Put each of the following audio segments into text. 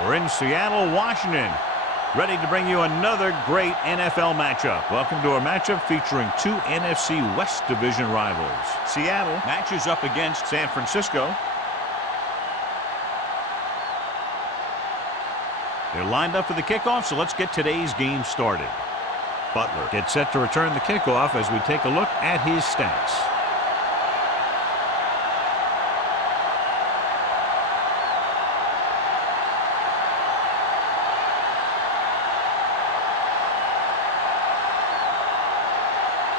We're in Seattle, Washington, ready to bring you another great NFL matchup. Welcome to our matchup featuring two NFC West Division rivals. Seattle matches up against San Francisco. They're lined up for the kickoff, so let's get today's game started. Butler gets set to return the kickoff as we take a look at his stats.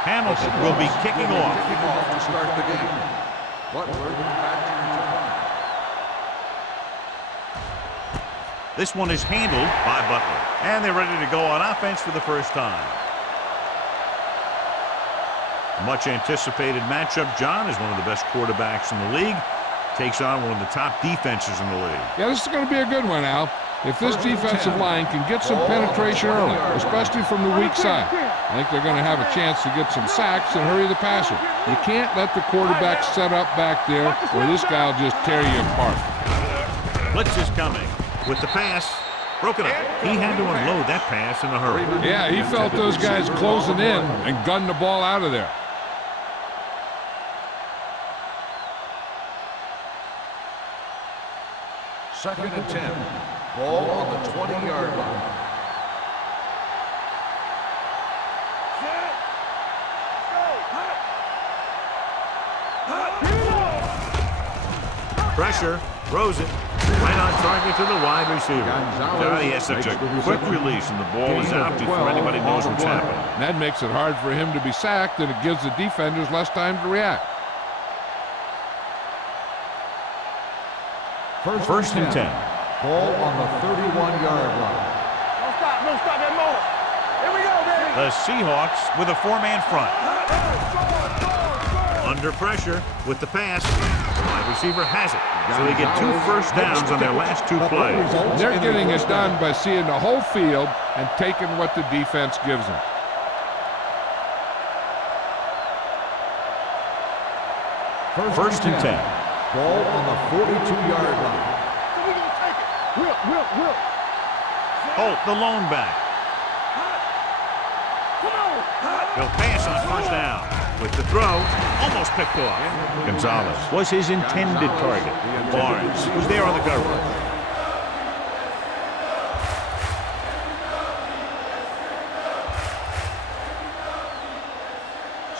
Hamilton will be kicking off. To start the game. Butler back to return. This one is handled by Butler. And they're ready to go on offense for the first time. Much anticipated matchup. John is one of the best quarterbacks in the league. Takes on one of the top defenses in the league. Yeah, this is going to be a good one, Al. If this defensive line can get some penetration early, especially from the weak side, I think they're going to have a chance to get some sacks and hurry the passer. You can't let the quarterback set up back there or this guy will just tear you apart. Blitz is coming with the pass. Broken up. He had to unload that pass in a hurry. Yeah, he felt those guys closing in and gunned the ball out of there. Second and 10. Ball on the 20-yard line. Pressure, throws it, right on target to the wide receiver. He has such a quick release, and the ball is out before anybody knows what's happening. That makes it hard for him to be sacked, and it gives the defenders less time to react. First and 10. Ball on the 31-yard line. Don't stop that moment. Here we go, baby. The Seahawks with a four-man front. Under pressure with the pass. The wide receiver has it. So they get 2 first downs on their last 2 plays. They're getting it done by seeing the whole field and taking what the defense gives them. First and 10. Ball on the 42-yard line. Will. Holt, the lone back. Come on. They'll pass on first down. With the throw, almost picked off. Gonzalez was his intended target. Barnes was there on the coverage.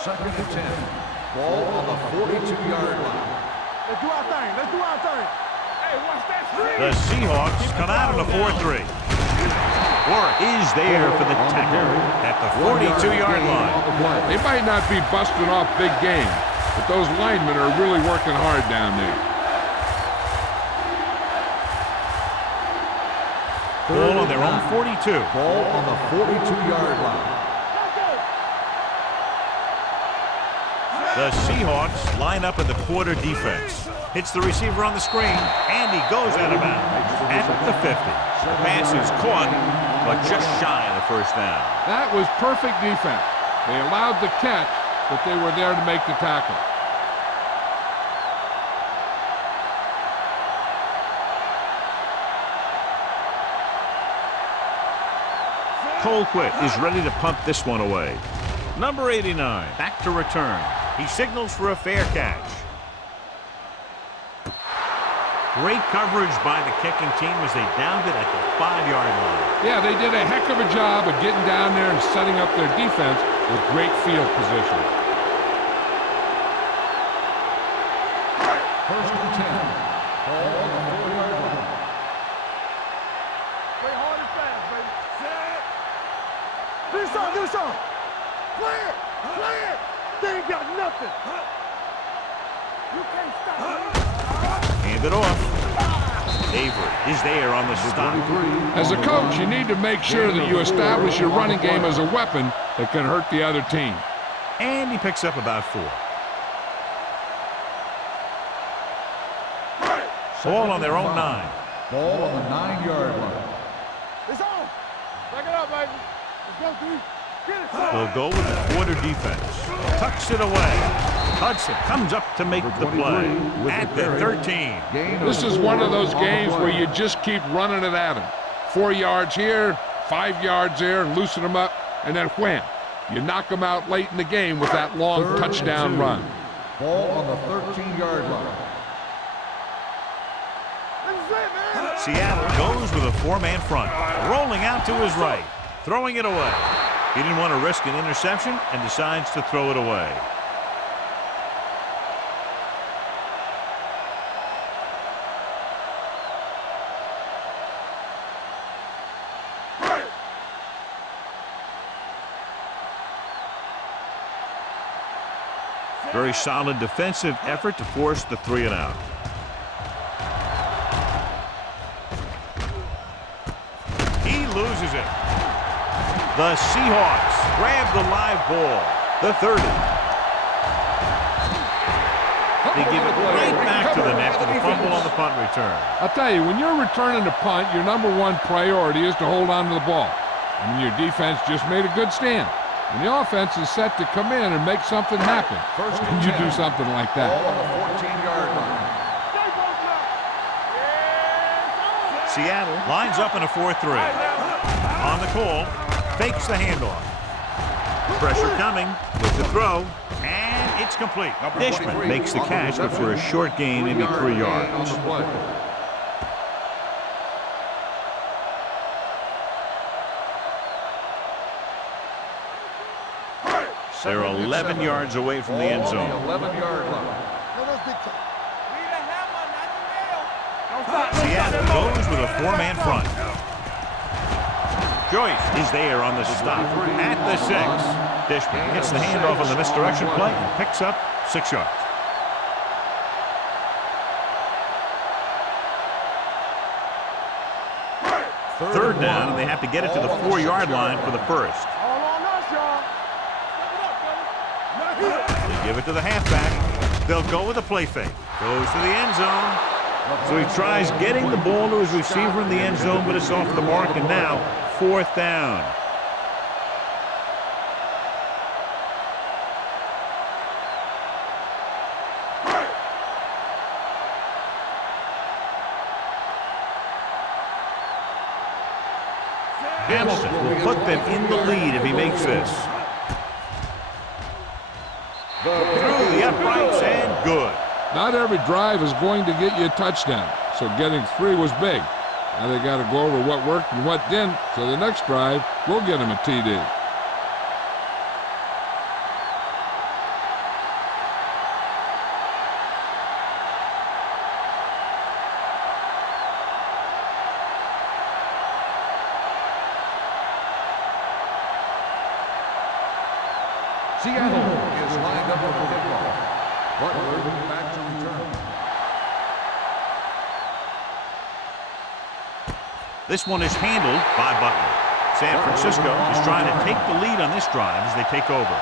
Second and 10. Ball on the 42-yard line. Let's do our thing. Hey, watch that shit. The Seahawks come out in a 4-3. Warwick is there for the tackle at the 42-yard line. They might not be busting off big game, but those linemen are really working hard down there. Ball on their own 42. Ball on the 42-yard line. The Seahawks line up in the quarter defense. Hits the receiver on the screen, and he goes out of bounds at the 50. The pass is caught, but just shy of the first down. That was perfect defense. They allowed the catch, but they were there to make the tackle. Colquitt is ready to punt this one away. Number 89, back to return. He signals for a fair catch. Great coverage by the kicking team as they downed it at the 5-yard line. Yeah, they did a heck of a job of getting down there and setting up their defense with great field position. First and 10. Ball on the 4-yard line. Play hard and fast, baby. Set. Do something. Play it. They ain't got nothing. You can't stop me. Hand it off. Avery is there on the stop. As a coach, you need to make sure that you establish your running game as a weapon that can hurt the other team. And he picks up about 4. Ball on their own 9. Ball on the 9-yard line. It's on. Back it up, baby. Let's go, dude. Get it. They'll go with the quarter defense. Tucks it away. Hudson comes up to make the play at the 13. This is one of those games where you just keep running it at him. 4 yards here, 5 yards there, loosen them up, and then wham. You knock them out late in the game with that long touchdown run. Ball on the 13-yard line. Seattle goes with a 4-man front, rolling out to his right, throwing it away. He didn't want to risk an interception and decides to throw it away. Very solid defensive effort to force the 3-and-out. He loses it. The Seahawks grab the live ball. The 30. They give it right back to the net for the fumble on the punt return. I'll tell you, when you're returning a punt, your #1 priority is to hold on to the ball. And your defense just made a good stand. And the offense is set to come in and make something happen. First and And you 10. do something like that. Ball on the 14-yard line. Seattle lines up in a 4-3. On the call, fakes the handoff. Pressure coming with the throw, and it's complete. Dishman makes the catch, but for a short gain, maybe 3 yards. They're 11 yards away from the end zone. 11-yard line. Seattle goes with a 4-man front. Joyce is there on the stop at the 6. Dishman gets the handoff on the misdirection play and picks up 6 yards. Third down, and they have to get it to the 4-yard line for the first. They give it to the halfback. They'll go with a play fake. Goes to the end zone. So he tries getting the ball to his receiver in the end zone, but it's off the mark, and now 4th down. Hamilton will put them in the lead if he makes this. Through the uprights and good. Not every drive is going to get you a touchdown, so getting 3 was big. Now they got to go over what worked and what didn't, so the next drive will get them a TD. Seattle is lined up with the kickoff. Butler back to return. This one is handled by Butler. San Francisco is trying to take the lead on this drive as they take over.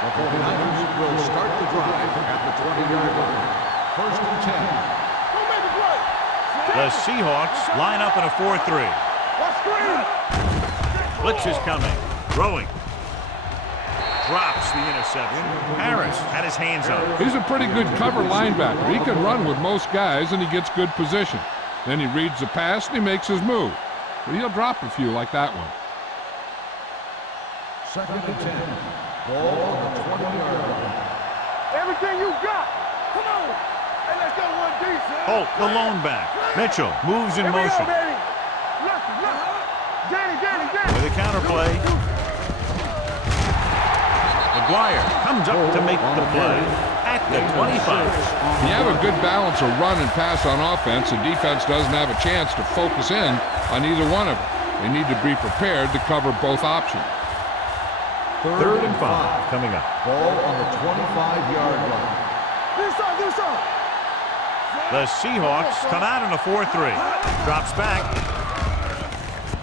The 49ers will start the drive at the 20-yard line. First and 10. The Seahawks line up in a 4-3. Blitz is coming. Throwing. Drops the interception. Harris had his hands on it. He's a pretty good cover linebacker. He can run with most guys, and he gets good position. Then he reads the pass, and he makes his move. But he'll drop a few like that one. Second and 10. Ball on the 20-yard line. Everything you got. Come on. Hey, let's go one deep. Holt, the lone back. Mitchell moves in Here we go, motion. baby. Look. Danny. With a counterplay. McGuire comes up to make the play at the 25. When you have a good balance of run and pass on offense, the defense doesn't have a chance to focus in on either one of them. They need to be prepared to cover both options. Third and 5 coming up. Ball on the 25-yard line. Do some. The Seahawks come out in a 4-3. Drops back.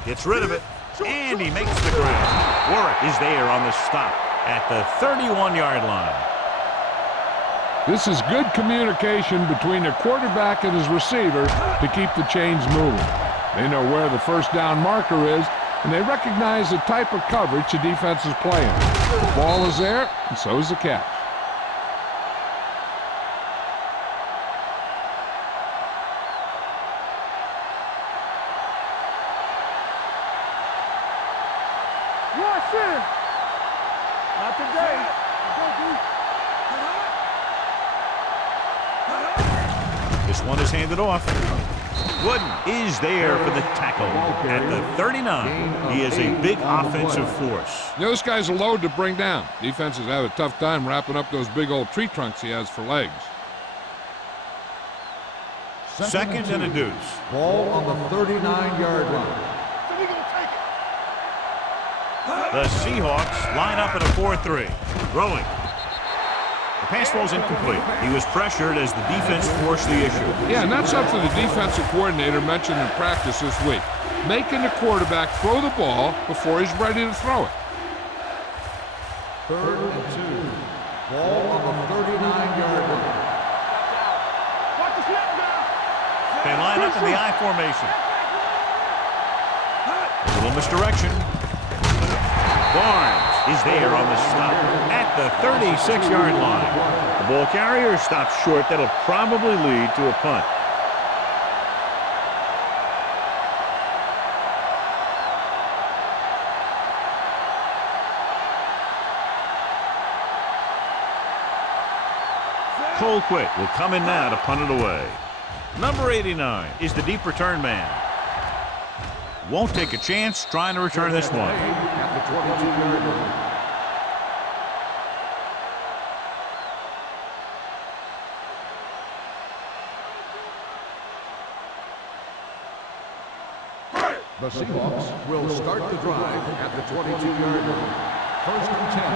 Gets rid of it. And he makes the grab. Warwick is there on the stop at the 31-yard line. This is good communication between the quarterback and his receiver to keep the chains moving. They know where the first down marker is, and they recognize the type of coverage the defense is playing. The ball is there, and so is the catch. Rush in. Not today. This one is handed off. Wooden is there for the tackle at the 39. He is a big offensive force. This guy's a load to bring down. Defenses have a tough time wrapping up those big old tree trunks he has for legs. Second and a deuce. Ball on the 39-yard line. The Seahawks line up in a 4-3. Throwing. The pass falls incomplete. He was pressured as the defense forced the issue. Yeah, and that's something the defensive coordinator mentioned in practice this week. Making the quarterback throw the ball before he's ready to throw it. 3rd and 2. Ball on the 39-yard line. Watch the snap now. They line up in the I formation. A little misdirection. Barnes is there on the stop at the 36-yard line. The ball carrier stops short. That'll probably lead to a punt. Colquitt will come in now to punt it away. Number 89 is the deep return man. Won't take a chance trying to return this one. At the 22-yard line. The Seahawks will start the drive at the 22-yard line. 1st and 10.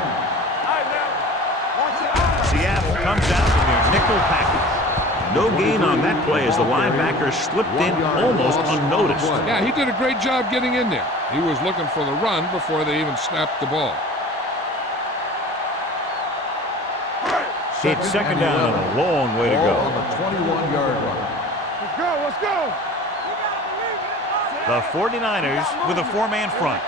Seattle comes out in their nickel package. No gain on that play as the linebacker slipped in almost unnoticed. Yeah, he did a great job getting in there. He was looking for the run before they even snapped the ball. It's second down and a long way to go. On the 21-yard line. Let's go, let's go. The 49ers with a four-man front.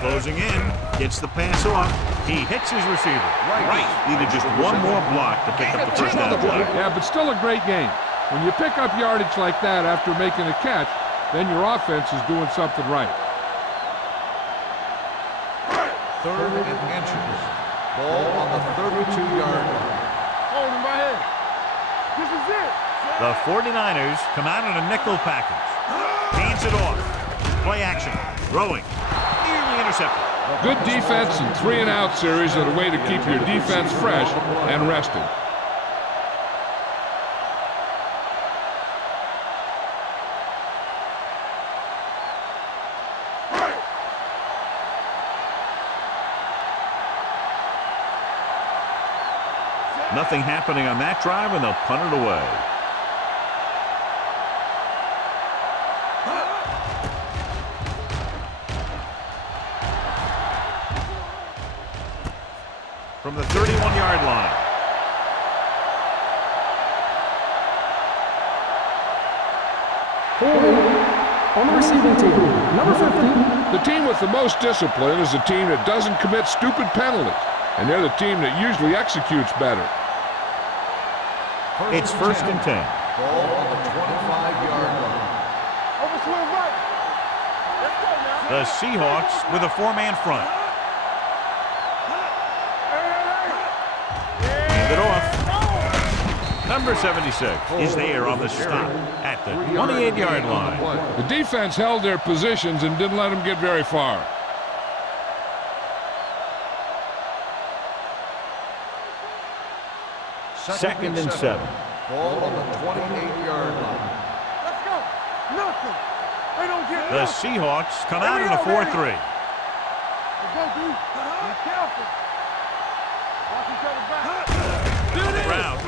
Closing in, gets the pass off. He hits his receiver. Right. Needed just one more block to pick up the first down play. Yeah, but still a great game. When you pick up yardage like that after making a catch, then your offense is doing something right. 3rd and inches. Ball on the 32-yard line. Hold him right here. This is it. The 49ers come out in a nickel package. Hands it off. Play action. Throwing. Nearly intercepted. Good defense and 3-and-out series are the way to keep your defense fresh and rested. Nothing happening on that drive, and they'll punt it away. From the 31-yard line. On the receiving team, number 50. The team with the most discipline is the team that doesn't commit stupid penalties, and they're the team that usually executes better. It's 1st and 10. Ball on the 25-yard line. Overswing right. Let's go now. The Seahawks with a four-man front. Hand it off. Number 76 is there on the stop at the 28-yard line. The defense held their positions and didn't let them get very far. Second and 7. Ball on the 28-yard line. Let's go. Nothing. They don't get The nothing. Seahawks come out in a 4-3. Let's go, D. Be careful. Watch each other back. Round.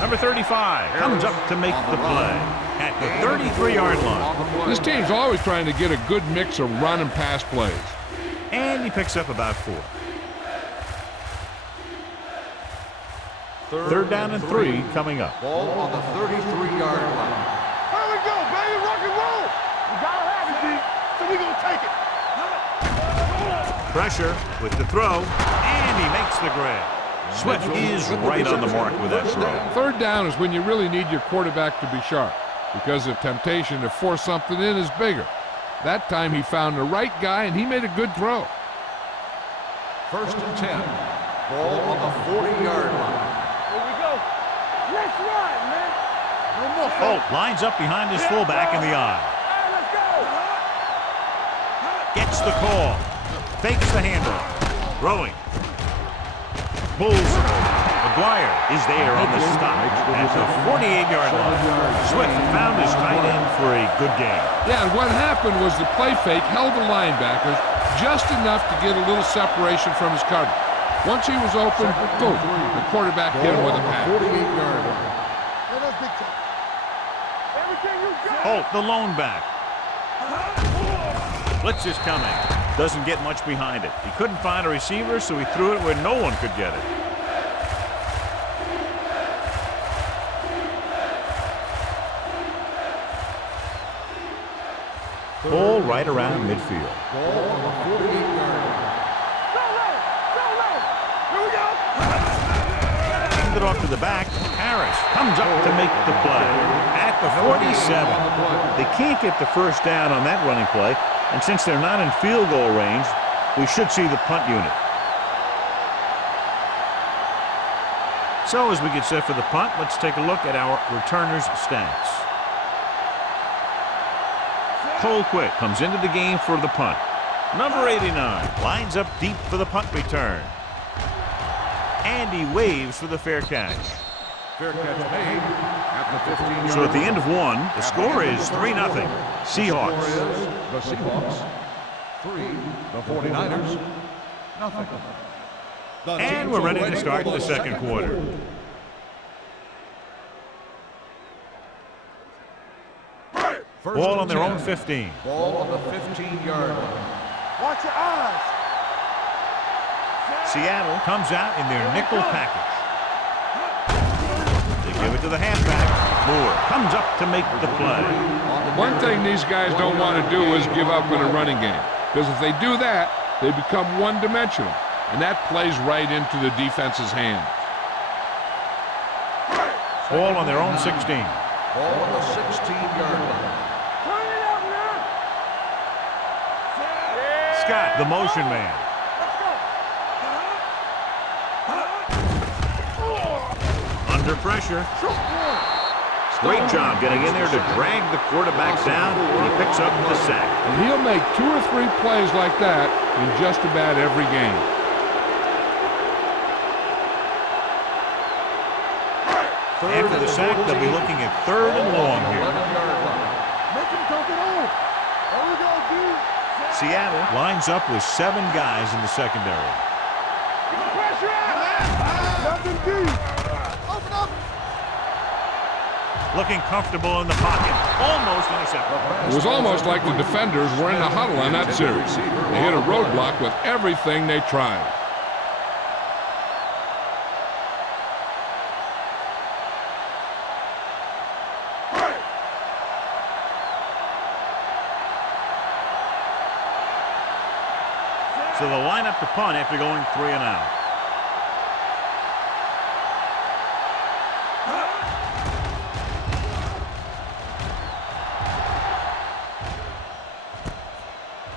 Number 35 comes up to make the play at the 33-yard line. This team's always trying to get a good mix of run and pass plays. And he picks up about 4. Third down and 3 coming up. Ball on the 33-yard line. Here we go, baby. Rock and roll. We gotta have it, D. So we gonna take it. Pressure with the throw, and he makes the grab. Swift is right on the mark with that throw. Third down is when you really need your quarterback to be sharp because the temptation to force something in is bigger. That time he found the right guy, and he made a good throw. First and 10. Ball on the 40-yard line. Here we go. Let's ride, man. No more. Holt lines up behind his fullback in the eye. All right, let's go. Gets the call. Fakes the handoff. Throwing. Pulls. McGuire is there on the stop at the 48-yard line. Swift found his tight end for a good game. Yeah, and what happened was the play fake held the linebackers just enough to get a little separation from his coverage. Once he was open, boom, the quarterback hit him with a pass. 48-yard line. Let us big time. Everything you got. Holt, the lone back. Blitz is coming. Doesn't get much behind it. He couldn't find a receiver, so he threw it where no one could get it. Ball right around midfield. Ball on the 48-yard line. Go low. Go low. Here we go. Hand it off to the back. Harris comes up to make the play at the 47. They can't get the first down on that running play, and since they're not in field goal range, we should see the punt unit. So as we get set for the punt, let's take a look at our returners' stats. Cole Quick comes into the game for the punt. Number 89 lines up deep for the punt return. Andy waves for the fair catch. Fair catch made at the 15-yard So at the end of one, the score is 3-0. Seahawks. The Seahawks 3, the 49ers nothing. And we're ready to start the second quarter. First Ball and on their 10. own 15. Ball on the 15-yard line. Watch your eyes. Seattle comes out in their nickel package. They give it to the halfback. Moore comes up to make the play. One thing these guys don't want to do is give up in a running game, because if they do that, they become one-dimensional, and that plays right into the defense's hands. Ball on their own 16. Ball on the 16-yard line. Turn it up now. Scott, the motion man. Under pressure. Great job getting in there to drag the quarterback down, and he picks up the sack. And he'll make 2 or 3 plays like that in just about every game. After the sack, they'll be looking at 3rd and long here. 11-yard line. Make him talk it on. There we go, dude. Seattle lines up with 7 guys in the secondary. Pressure out. Nothing deep. Open up. Looking comfortable in the pocket. Almost intercepted. It was almost like the defenders were in the huddle on that series. They hit a roadblock with everything they tried. So they'll line up to punt after going 3 and out.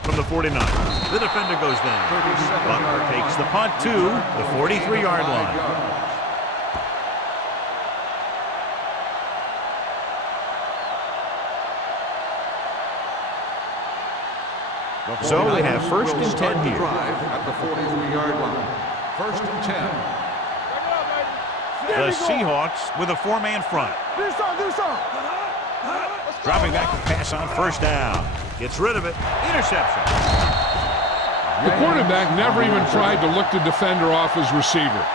From the 49, the defender goes down. Butler takes the punt to the 43-yard line. So they have 1st and 10 here. At the 43-yard line. 1st and 10. The Seahawks with a 4-man front. Do some. Dropping back to pass on 1st down. Gets rid of it. Interception. The quarterback never even tried to look the defender off his receiver.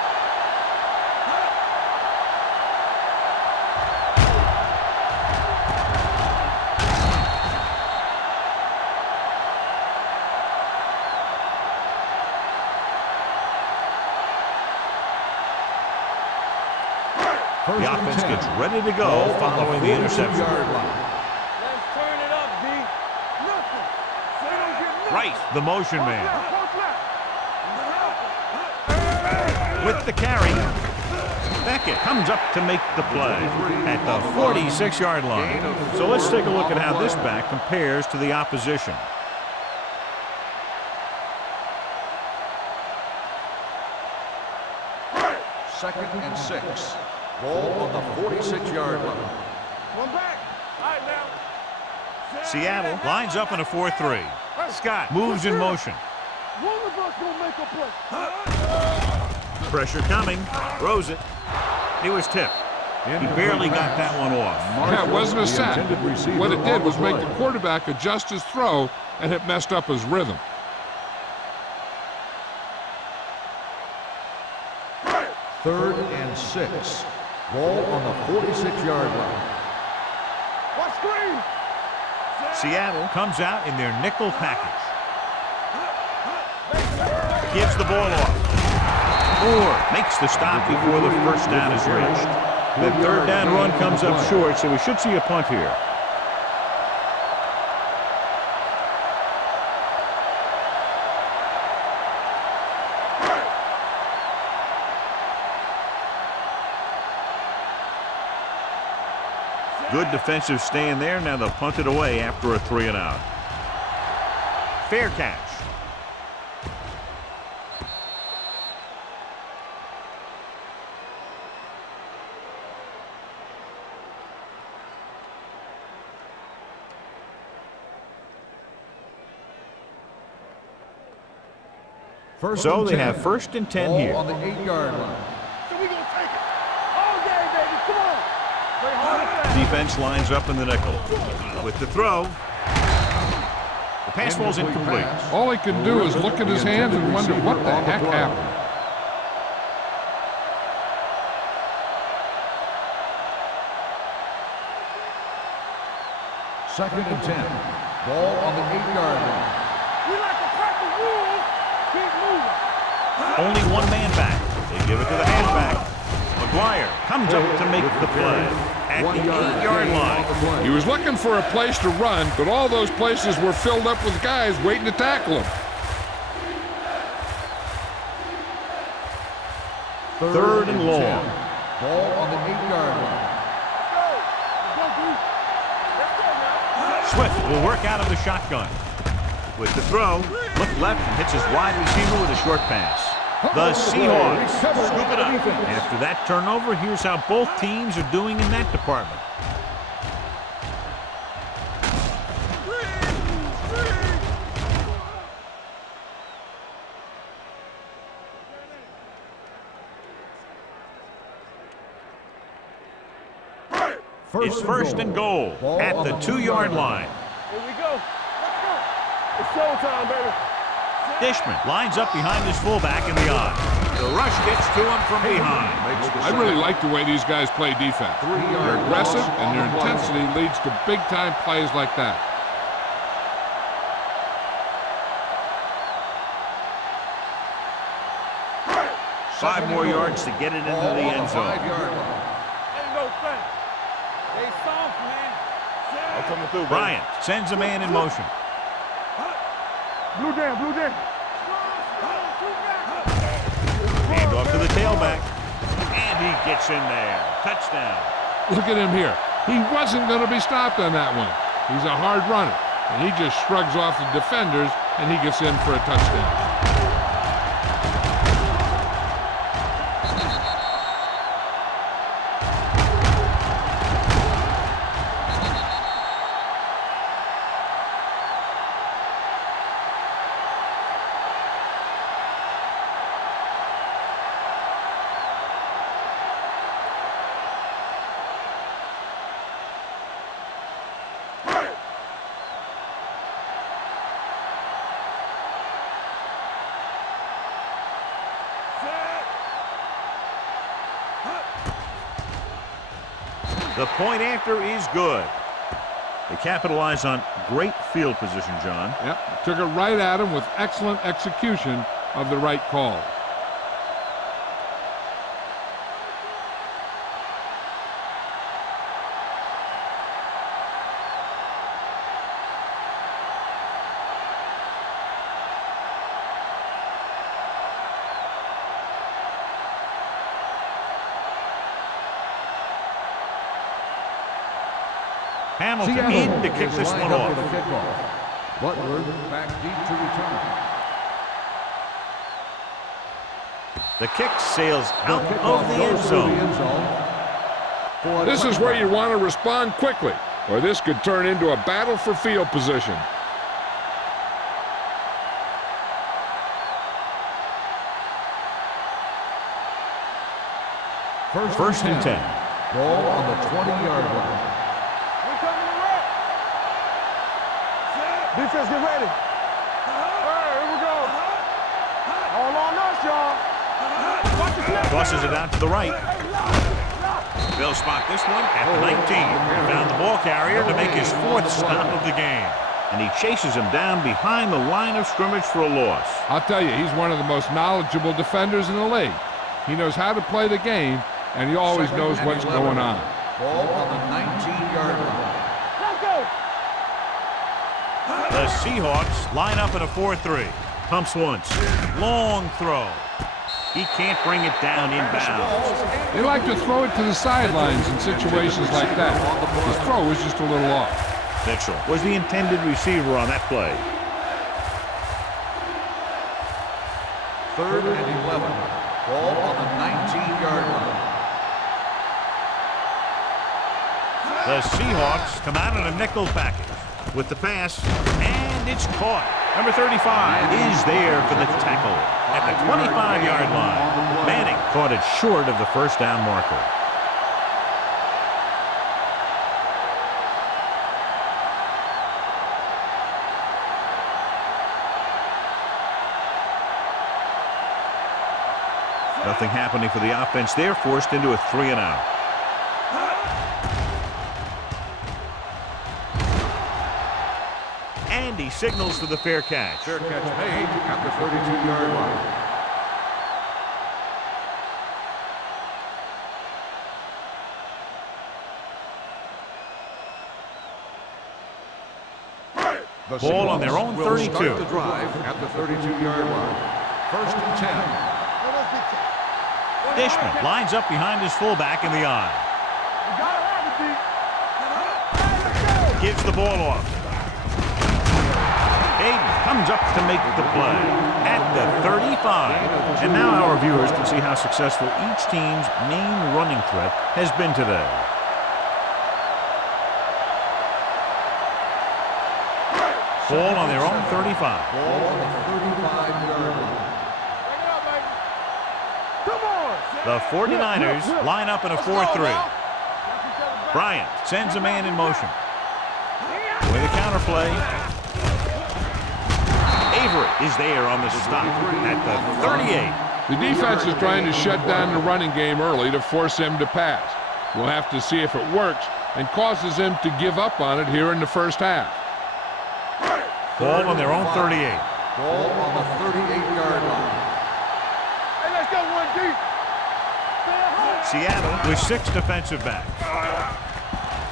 First The and offense 10. gets ready to go Ball on following the interception. 42-yard line. Let's turn it up, D. Nothing. They don't get nothing. Right, the motion man. Coach left. With the carry, Beckett comes up to make the play at the 46-yard line. So let's take a look at how this back compares to the opposition. Second and 6. Ball on the 46-yard line. One back. All right, now. Seattle lines up in a 4-3. Scott moves in motion. One of us gonna make a play. Pressure coming. Throws it. He was tipped. He barely got that one off. Yeah, it wasn't a sack. What it did was make the quarterback adjust his throw, and it messed up his rhythm. Third and 6. Ball on the 46-yard line. What screen? Seattle comes out in their nickel package. Gives the ball off. Moore makes the stop before the first down is reached. The third down run comes up short, so we should see a punt here. Good defensive stand there. Now they'll punt it away after a 3-and-out. Fair catch. So they have first and 10 Ball here. on the 8-yard line. So we gonna take it. All day, baby. Come on. Play hard and fast. Defense lines up in the nickel. With the throw. The pass falls incomplete. All he can do is look at his hands and wonder what the heck happened. Second and 10. Ball on the 8-yard line. We like to crack the rules. Keep moving. Only one man back. They give it to the halfback. McGuire comes up to make the play at the 8-yard line. He was looking for a place to run, but all those places were filled up with guys waiting to tackle him. Third and long. 10. Ball on the 8-yard line. Swift will work out of the shotgun. With the throw, look left and hits his wide receiver with a short pass. The Seahawks scoop it up. After that turnover, here's how both teams are doing in that department. It's first and goal at the 2-yard line. Here we go. Let's go. It's showtime, baby. Dishman lines up behind his fullback in the eye. The rush gets to him from behind. I really like the way these guys play defense. They're aggressive, and their intensity leads to big-time plays like that. Five more yards to get it into the end zone. 5-yard line. Ain't no thing. They soft, man. I'm coming through, Bryant sends a man in motion. Blue down, blue down. Hand off to the tailback. And he gets in there. Touchdown. Look at him here. He wasn't going to be stopped on that one. He's a hard runner, and he just shrugs off the defenders, and he gets in for a touchdown. The point after is good. They capitalize on great field position, John. Yep, took it right at him with excellent execution of the right call. Hamilton in to kick this one off. Butler back deep to return. The kick sails out of the end zone. This is where you want to respond quickly, or this could turn into a battle for field position. First and 10. Ball on the 20-yard line. We're coming to work. Defense, get ready. All right, here we go. All on us, y'all. Watch the snap. Tosses it out to the right. They'll spot this one at the 19. Found the ball carrier to make his 4th stop of the game. And he chases him down behind the line of scrimmage for a loss. I'll tell you, he's one of the most knowledgeable defenders in the league. He knows how to play the game, and he always knows what's going on. Ball on the 19-yard line. Let's go. The Seahawks line up in a 4-3. Pumps once. Long throw. He can't bring it down inbounds. They like to throw it to the sidelines in situations like that. His throw is just a little off. Mitchell was the intended receiver on that play. 3rd and 11. Ball on the 19-yard line. The Seahawks come out in a nickel package with the pass, and it's caught. Number 35 is there for the tackle at the 25-yard line. Manning caught it short of the first down marker. Nothing happening for the offense. They're forced into a 3-and-out. And he signals for the fair catch. Fair catch made at the 32-yard line. The Ball on their own will 32. Start the drive at the 32-yard line. 1st and 10. Dishman lines up behind his fullback in the eye. Gives the ball off. Hayden comes up to make the play at the 35. And now our viewers can see how successful each team's main running threat has been today. Ball on their own 35. Ball on the 35-yard line. The 49ers line up in a 4-3. Bryant sends a man in motion. With a counter play. Avery is there on the stop at the 38. The defense is trying to shut down the running game early to force him to pass. We'll have to see if it works and causes him to give up on it here in the first half. Ball on their own 38. Ball on the 38-yard line. Hey, let's go one deep. Seattle with 6 defensive backs.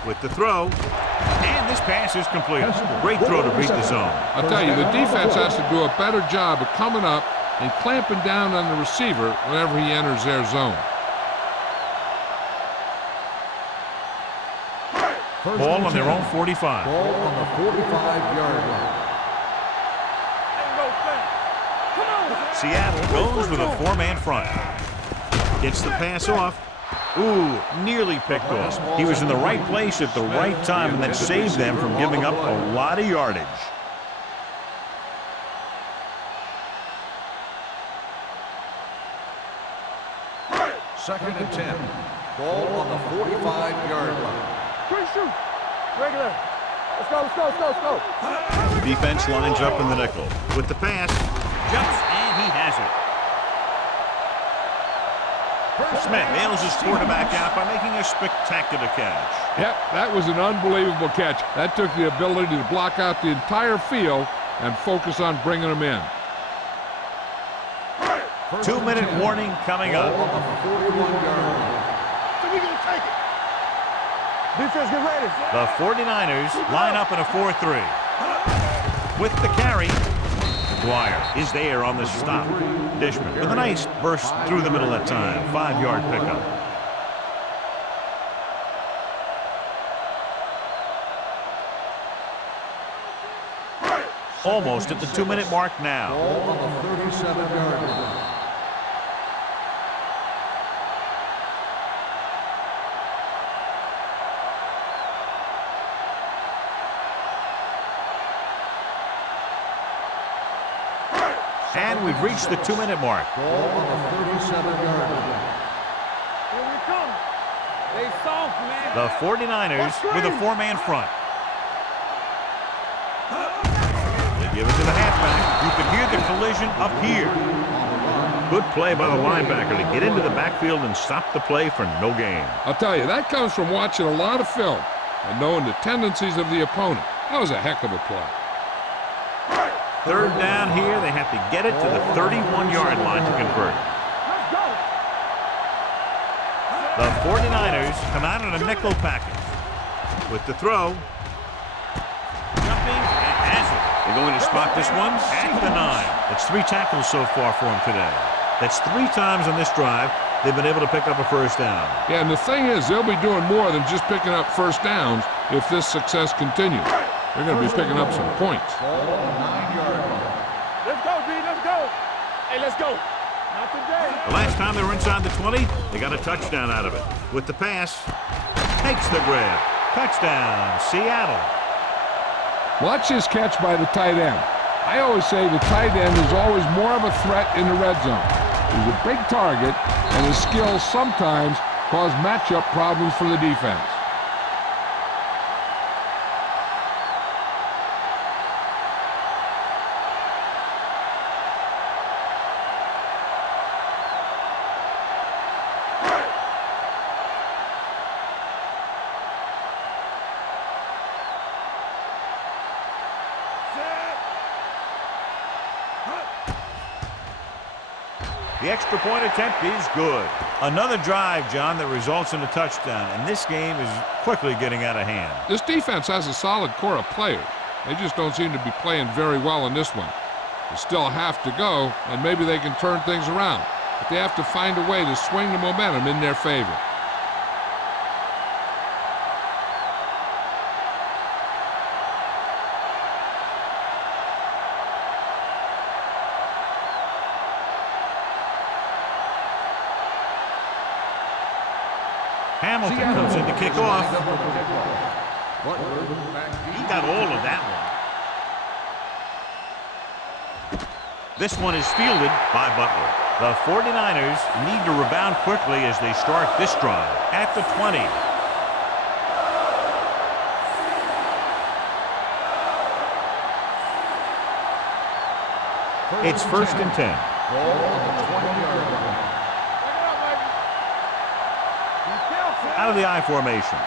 With the throw, and this pass is complete. Great throw to beat the zone. I'll tell you, the defense has to do a better job of coming up and clamping down on the receiver whenever he enters their zone. Ball on their own 45. Ball on the 45-yard line. Seattle goes with a 4-man front. Gets the pass off. Ooh, nearly picked off. He was in the right place at the right time, and that saved them from giving up a lot of yardage. Second and 10. Ball on the 45-yard line. Quick shoot. Regular. Let's go, let's go, let's go, let's go. The defense lines up in the nickel. With the pass, jumps, and he has it. Smith nails his quarterback out by making a spectacular catch. Yep, that was an unbelievable catch. That took the ability to block out the entire field and focus on bringing them in. 2-minute warning coming up. Ball on the 41-yard line. So we're going to take it. Defense, get ready. The 49ers line up in a 4-3. With the carry, Dwyer is there on the stop. Dishman with a nice burst through the middle that time. 5-yard pickup. Almost at the 2-minute mark now. Ball on the 37-yard line. And we've reached the 2-minute mark. Ball on the 37-yard line. Here we come. They soft, man. The 49ers with a 4-man front. They give it to the halfback. You can hear the collision up here. Good play by the linebacker to get into the backfield and stop the play for no gain. I'll tell you, that comes from watching a lot of film and knowing the tendencies of the opponent. That was a heck of a play. Third down here. They have to get it to the 31-yard line to convert. Let's go. The 49ers come out in a nickel package. With the throw. Jumping and has it. They're going to spot this one at the 9. That's 3 tackles so far for him today. That's 3 times on this drive they've been able to pick up a first down. Yeah, and the thing is, they'll be doing more than just picking up first downs if this success continues. They're going to be picking up some points. Ball on the 9-yard line. Let's go, D. Let's go. Hey, let's go. Not today. The last time they were inside the 20, they got a touchdown out of it. With the pass, takes the grab. Touchdown, Seattle. Watch his catch by the tight end. I always say the tight end is always more of a threat in the red zone. He's a big target, and his skills sometimes cause matchup problems for the defense. The extra point attempt is good. Another drive, John, that results in a touchdown, and this game is quickly getting out of hand. This defense has a solid core of players. They just don't seem to be playing very well in this one. They still have to go, and maybe they can turn things around. But they have to find a way to swing the momentum in their favor. Hamilton comes in to kick off. Butler back deep. He got all of that one. This one is fielded by Butler. The 49ers need to rebound quickly as they start this drive at the 20. It's first and 10. Ball on the 20-yard line. Out of the I formation.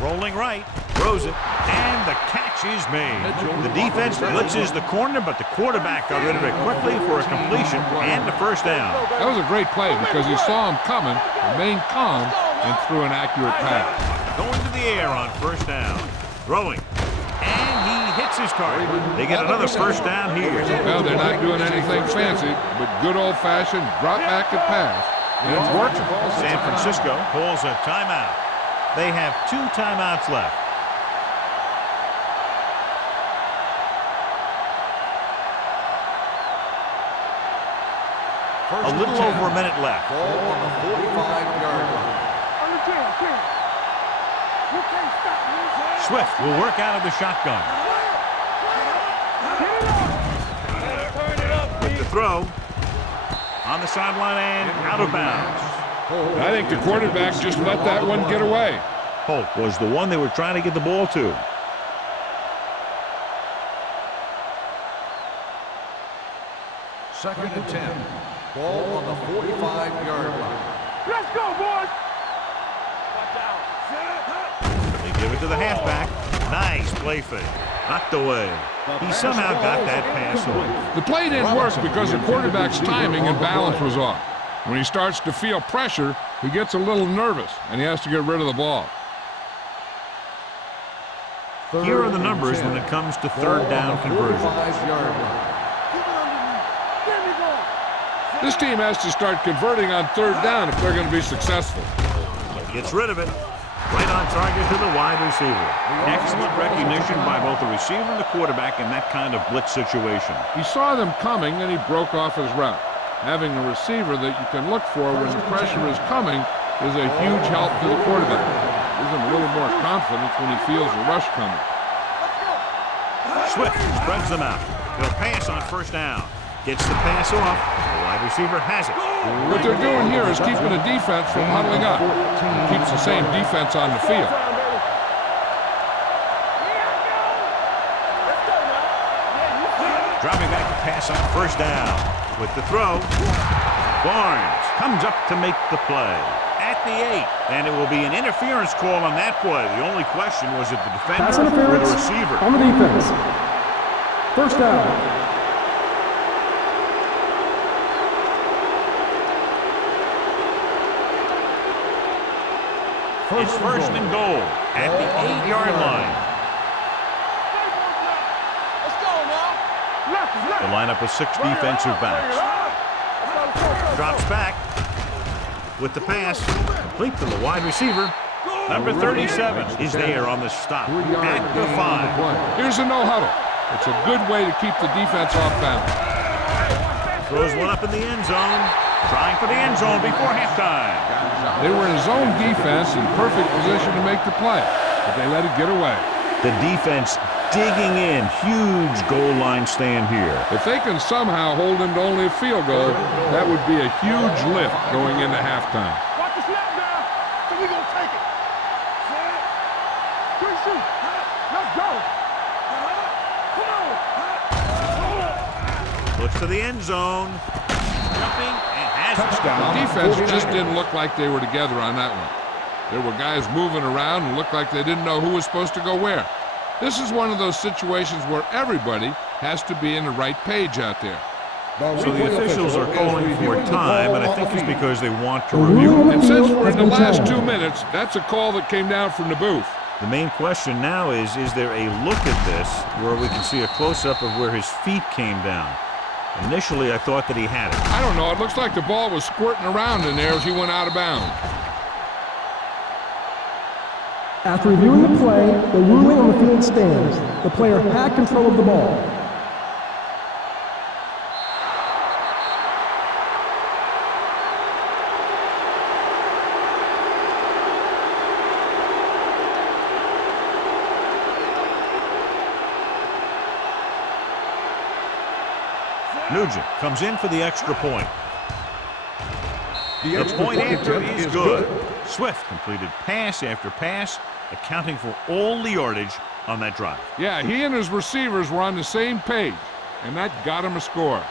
Rolling right, throws it, and the catch is made. The defense blitzes the corner, but the quarterback got rid of it quickly for a completion and a first down. That was a great play because he saw him coming, remained calm, and threw an accurate pass. Going to the air on first down. Throwing. And he hits his target. They get another first down here. Well, they're not doing anything fancy, but good old-fashioned drop back and pass. And it's working. San Francisco calls a timeout. They have 2 timeouts left. A little over a minute left. Ball on the 45-yard line. On the 10. You can't stop me. Swift will work out of the shotgun. Turn it up, With the throw. On the sideline and out of bounds. I think the quarterback just let that one get away. Holt was the one they were trying to get the ball to. Second and 10. Ball on the 45-yard line. Let's go, boys. They give it to the halfback. Nice play fake. Knocked away. He somehow got that pass off. The play didn't work because the quarterback's timing and balance was off. When he starts to feel pressure, he gets a little nervous, and he has to get rid of the ball. Here are the numbers when it comes to third down conversion. 45-yard line. Give me ball. This team has to start converting on third down if they're going to be successful. Gets rid of it. Right on target to the wide receiver. Excellent recognition by both the receiver and the quarterback in that kind of blitz situation. He saw them coming and he broke off his route. Having a receiver that you can look for when the pressure is coming is a huge help to the quarterback. Gives him a little more confidence when he feels the rush coming. Swift spreads them out. He'll pass on first down. Gets the pass off. The wide receiver has it. What they're doing here is keeping the defense from huddling up. It keeps the same defense on the field. Dropping back to pass on first down. With the throw, Barnes comes up to make the play. At the 8, and it will be an interference call on that play. The only question was if the Pass defender or the interference receiver. on the defense. First down. It's first and goal at the 8-yard line. Let's go now. The lineup of 6 defensive backs. Drops back with the pass, complete to the wide receiver. Number 37 is there on the stop at the 5. Here's a no huddle. It's a good way to keep the defense off balance. Throws one up in the end zone, trying for the end zone before halftime. They were in zone defense in perfect position to make the play, but they let it get away. The defense digging in, huge goal line stand here. If they can somehow hold him to only a field goal, that would be a huge lift going into halftime. Watch the snap now. So we're going to take it. Good shoot. Let's go. Come on. Looks to the end zone, jumping and has it. The defense just didn't look like they were together on that one. There were guys moving around and looked like they didn't know who was supposed to go where. This is one of those situations where everybody has to be in the right page out there. So the officials are calling for time, and I think it's because they want to review. And since we're in the last 2 minutes, that's a call that came down from the booth. The main question now is there a look at this where we can see a close-up of where his feet came down? Initially, I thought that he had it. I don't know. It looks like the ball was squirting around in there as he went out of bounds. After reviewing the play, the ruling on the field stands. The player had control of the ball. Nugent comes in for the extra point. The point after is good. Swift completed pass after pass, accounting for all the yardage on that drive. Yeah, he and his receivers were on the same page, and that got him a score.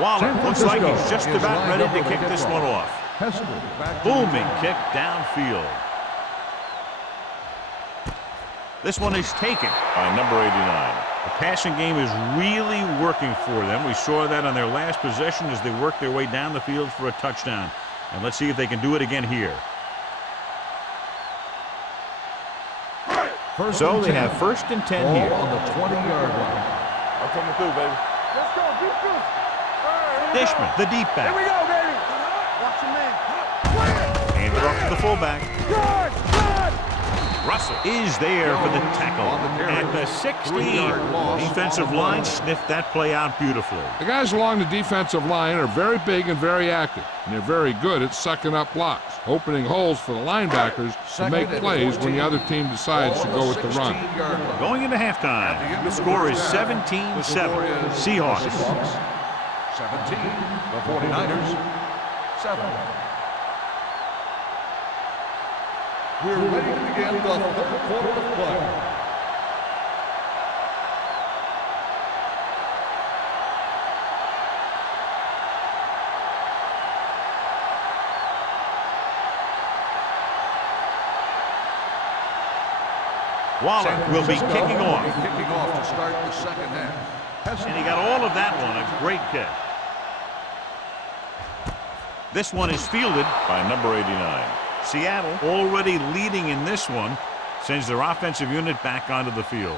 Waller looks like he's just about ready to kick this one off. Booming kick downfield. This one is taken by number 89. The passing game is really working for them. We saw that on their last possession as they worked their way down the field for a touchdown. And let's see if they can do it again here. So they have first and 10 here. On the 20-yard line. I'm coming through, baby. Let's go. Deep through. Dishman, the deep back. Here we go, baby. Watch your man. Hand it off to the fullback. Good. Russell is there for the tackle at the 16. Defensive line sniffed that play out beautifully. The guys along the defensive line are very big and very active, and they're very good at sucking up blocks, opening holes for the linebackers to make plays when the other team decides to go with the run. Going into halftime, the score is 17-7. Seahawks. 17, the 49ers, 7. We're ready to begin the third quarter of play. Waller will be kicking off. Kicking off to start the second half. And he got all of that one, a great kick. This one is fielded by number 89. Seattle, already leading in this one, sends their offensive unit back onto the field.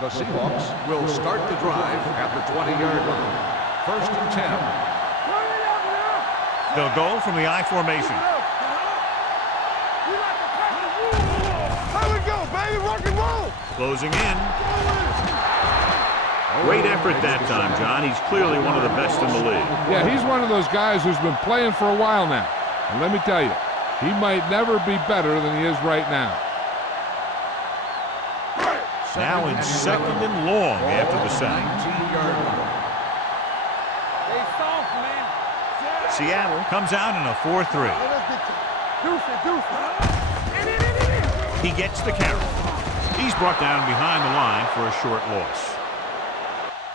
The Seahawks will start the drive at the 20-yard line. First and 10. They'll go from the I formation. How we go, baby? Rock and roll. Closing in. Great effort that time, John. He's clearly one of the best in the league. Yeah, he's one of those guys who's been playing for a while now. And let me tell you, he might never be better than he is right now. Now in second and long after the sack. 19-yard line. They soft, man. Seattle comes out in a 4-3. He gets the carry. He's brought down behind the line for a short loss.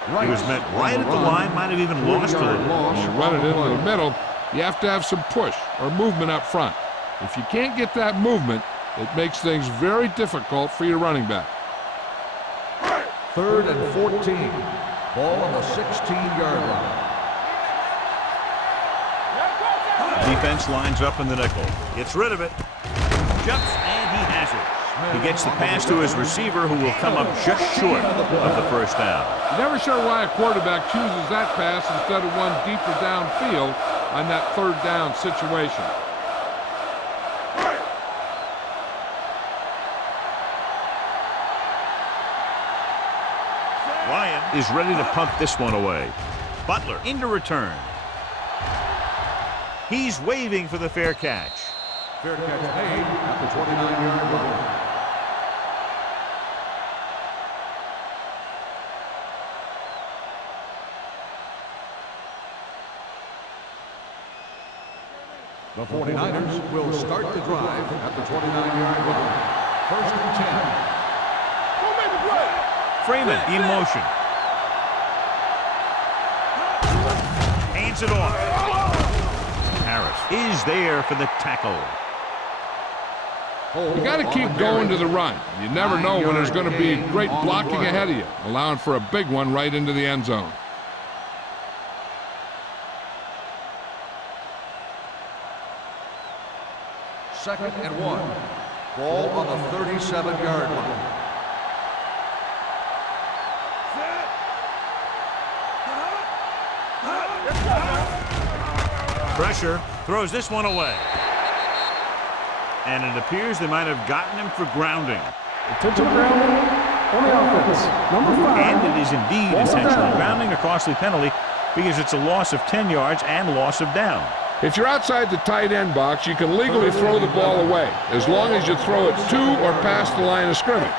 He was met right at the line, might have even lost a little. When you run it into the middle, you have to have some push or movement up front. If you can't get that movement, it makes things very difficult for your running back. Third and 14. Ball on the 16-yard line. Defense lines up in the nickel. Gets rid of it. Jumps, and he has it. He gets the pass to his receiver, who will come up just short of the first down. You're never sure why a quarterback chooses that pass instead of one deeper downfield on that third down situation. Ryan is ready to punt this one away. Butler into return. He's waving for the fair catch. Fair catch made at the 29-yard line. The 49ers will start the drive at the 29-yard line. First and 10. Freeman in motion. Hands it off. Harris is there for the tackle. You got to keep going to the run. You never know when there's going to be great blocking ahead of you, allowing for a big one right into the end zone. Second and 1. Ball on the 37-yard line. Pressure, throws this one away. And it appears they might have gotten him for grounding. Intentional grounding on the offense. Number 5. And it is indeed intentional grounding, a costly penalty, because it's a loss of 10 yards and loss of down. If you're outside the tight end box, you can legally throw the ball away, as long as you throw it to or past the line of scrimmage.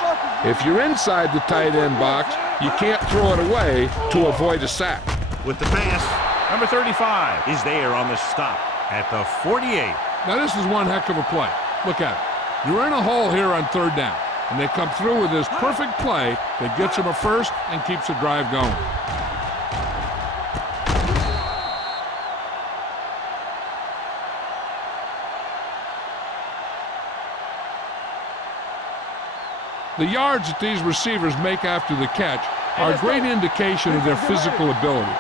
If you're inside the tight end box, you can't throw it away to avoid a sack. With the pass, number 35 is there on the stop at the 48. Now this is one heck of a play. Look at it. You're in a hole here on third down, and they come through with this perfect play that gets them a first and keeps the drive going. The yards that these receivers make after the catch are a great indication of their physical ability.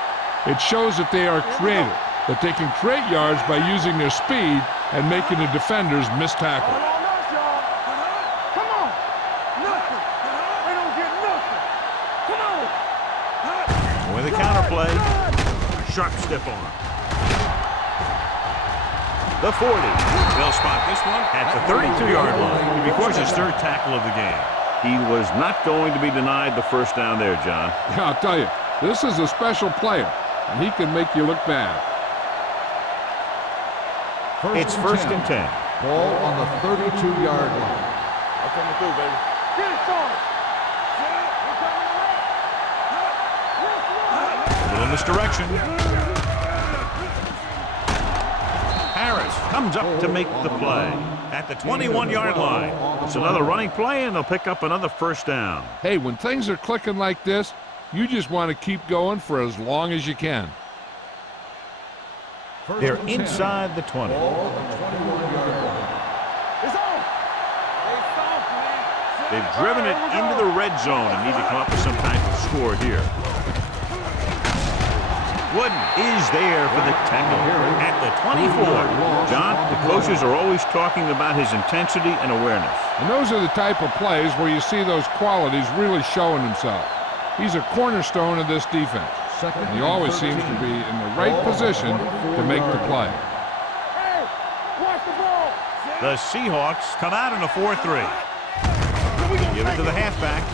It shows that they are creative, that they can create yards by using their speed and making the defenders miss tackle. Come on. Nothing. They don't get nothing. Come on. With a counterplay, sharp stiff arm. The 40. They'll spot this one at the 32-yard line. He records his third tackle of the game. He was not going to be denied the first down there, John. Yeah, I'll tell you, this is a special player, and he can make you look bad. It's first and 10. Ball on the 32-yard line. I'm coming through, baby. Get it started. A little misdirection. Harris comes up to make the play at the 21-yard line. It's another running play, and they'll pick up another first down. Hey, when things are clicking like this, you just want to keep going for as long as you can. They're inside the 20. Ball on the 21-yard line. It's on. They soft, man. They've driven it into the red zone and need to come up with some type of score here. Wooden is there for the tackle at the 24. John, the coaches are always talking about his intensity and awareness. And those are the type of plays where you see those qualities really showing himself. He's a cornerstone of this defense. And he always seems to be in the right position to make the play. Hey, watch the ball. The Seahawks come out in a 4-3. Give it to the halfback.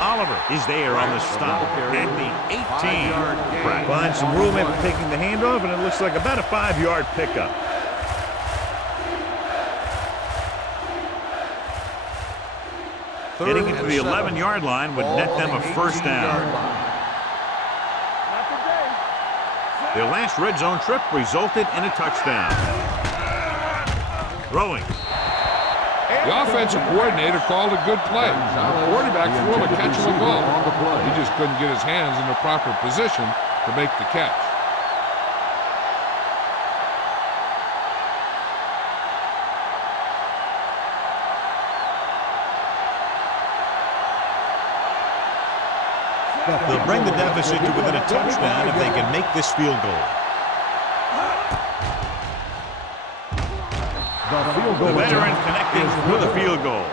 Oliver is there on the stop at the 18. Finds some room after taking the handoff, and it looks like about a 5-yard pickup. Getting into the 11-yard line would net them a first down. Their last red zone trip resulted in a touchdown. Throwing. The offensive coordinator called a good play. The quarterback threw him a catchable ball. He just couldn't get his hands in the proper position to make the catch. They'll bring the deficit to within a touchdown if they can make this field goal. The veteran connecting with a field goal.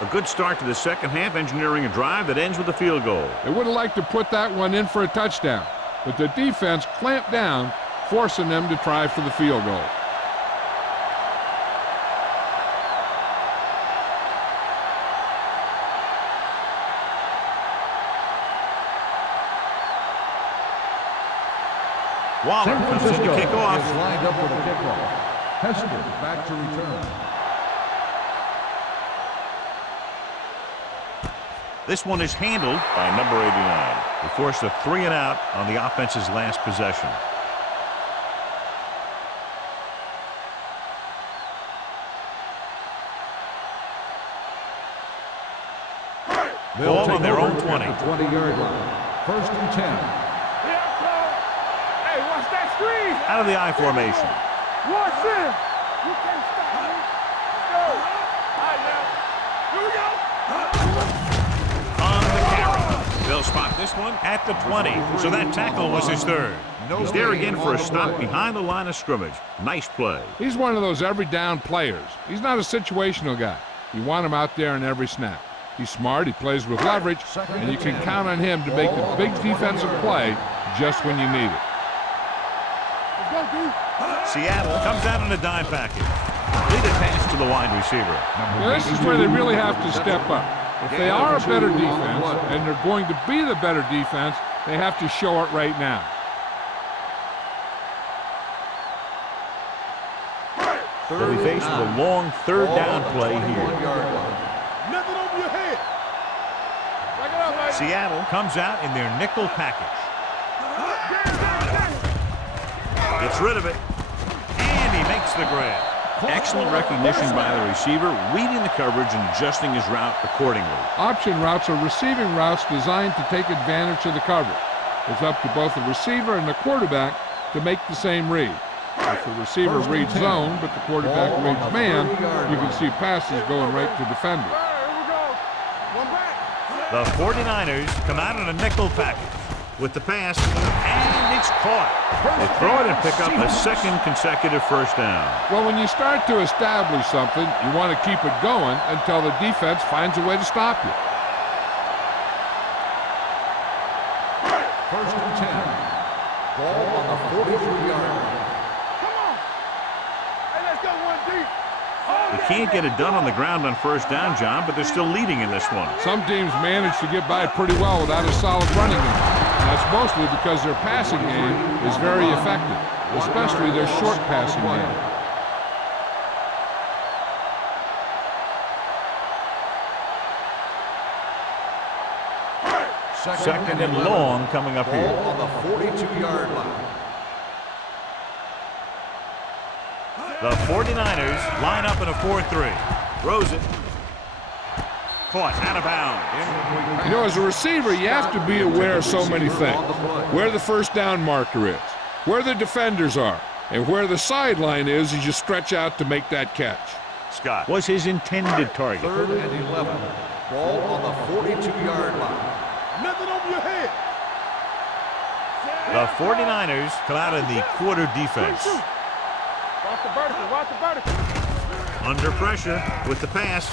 A good start to the second half, engineering a drive that ends with a field goal. They would have liked to put that one in for a touchdown, but the defense clamped down, forcing them to try for the field goal. Waller comes in to kick off. Is lined up for the kickoff. Hester back to return. This one is handled by number 89. They forced a 3 and out on the offense's last possession. Ball on their own 20. 20-yard line. First and 10. Hey, watch that screen. Out of the I formation. Watch him. You can't stop me. Let's go. All right, now. Here we go. On the carry. They'll spot this one at the 20. So that tackle was his third. He's there again for a stop behind the line of scrimmage. Nice play. He's one of those every down players. He's not a situational guy. You want him out there in every snap. He's smart, he plays with leverage, and you can count on him to make a big defensive play just when you need it. Seattle comes out in a dime package. Completed pass to the wide receiver. Now, this is where they really have to step up. If they are a better defense, and they're going to be the better defense, they have to show it right now. They'll be faced with a long third down play here. Nothing over your head. Back it up, baby. Seattle comes out in their nickel package. Gets rid of it, and he makes the grab. Excellent recognition by the receiver, reading the coverage and adjusting his route accordingly. Option routes are receiving routes designed to take advantage of the coverage. It's up to both the receiver and the quarterback to make the same read. If the receiver reads zone, but the quarterback reads man, you can see passes going right to defenders. Here we go. One back. The 49ers come out in a nickel package with the pass, and it's caught. They throw it and pick up a second consecutive first down. Well, when you start to establish something, you want to keep it going until the defense finds a way to stop you. First and 10. Ball on the 43-yard line. Come on. Hey, let's go one deep. They can't get it done on the ground on first down, John, but they're still leading in this one. Some teams manage to get by pretty well without a solid running game. That's mostly because their passing game is very effective, especially their short passing game. Second and long coming up here. Ball on the 42-yard line. The 49ers line up in a 4-3. Throws it. Caught out of bounds. You know, as a receiver, you have to be aware of so many things. Where the first down marker is, where the defenders are, and where the sideline is as you stretch out to make that catch. Scott was his intended target. Third and 11. Ball on the 42-yard line. Nothing over your head. The 49ers come out in the quarter defense. Watch the vertical, watch the vertical. Under pressure with the pass.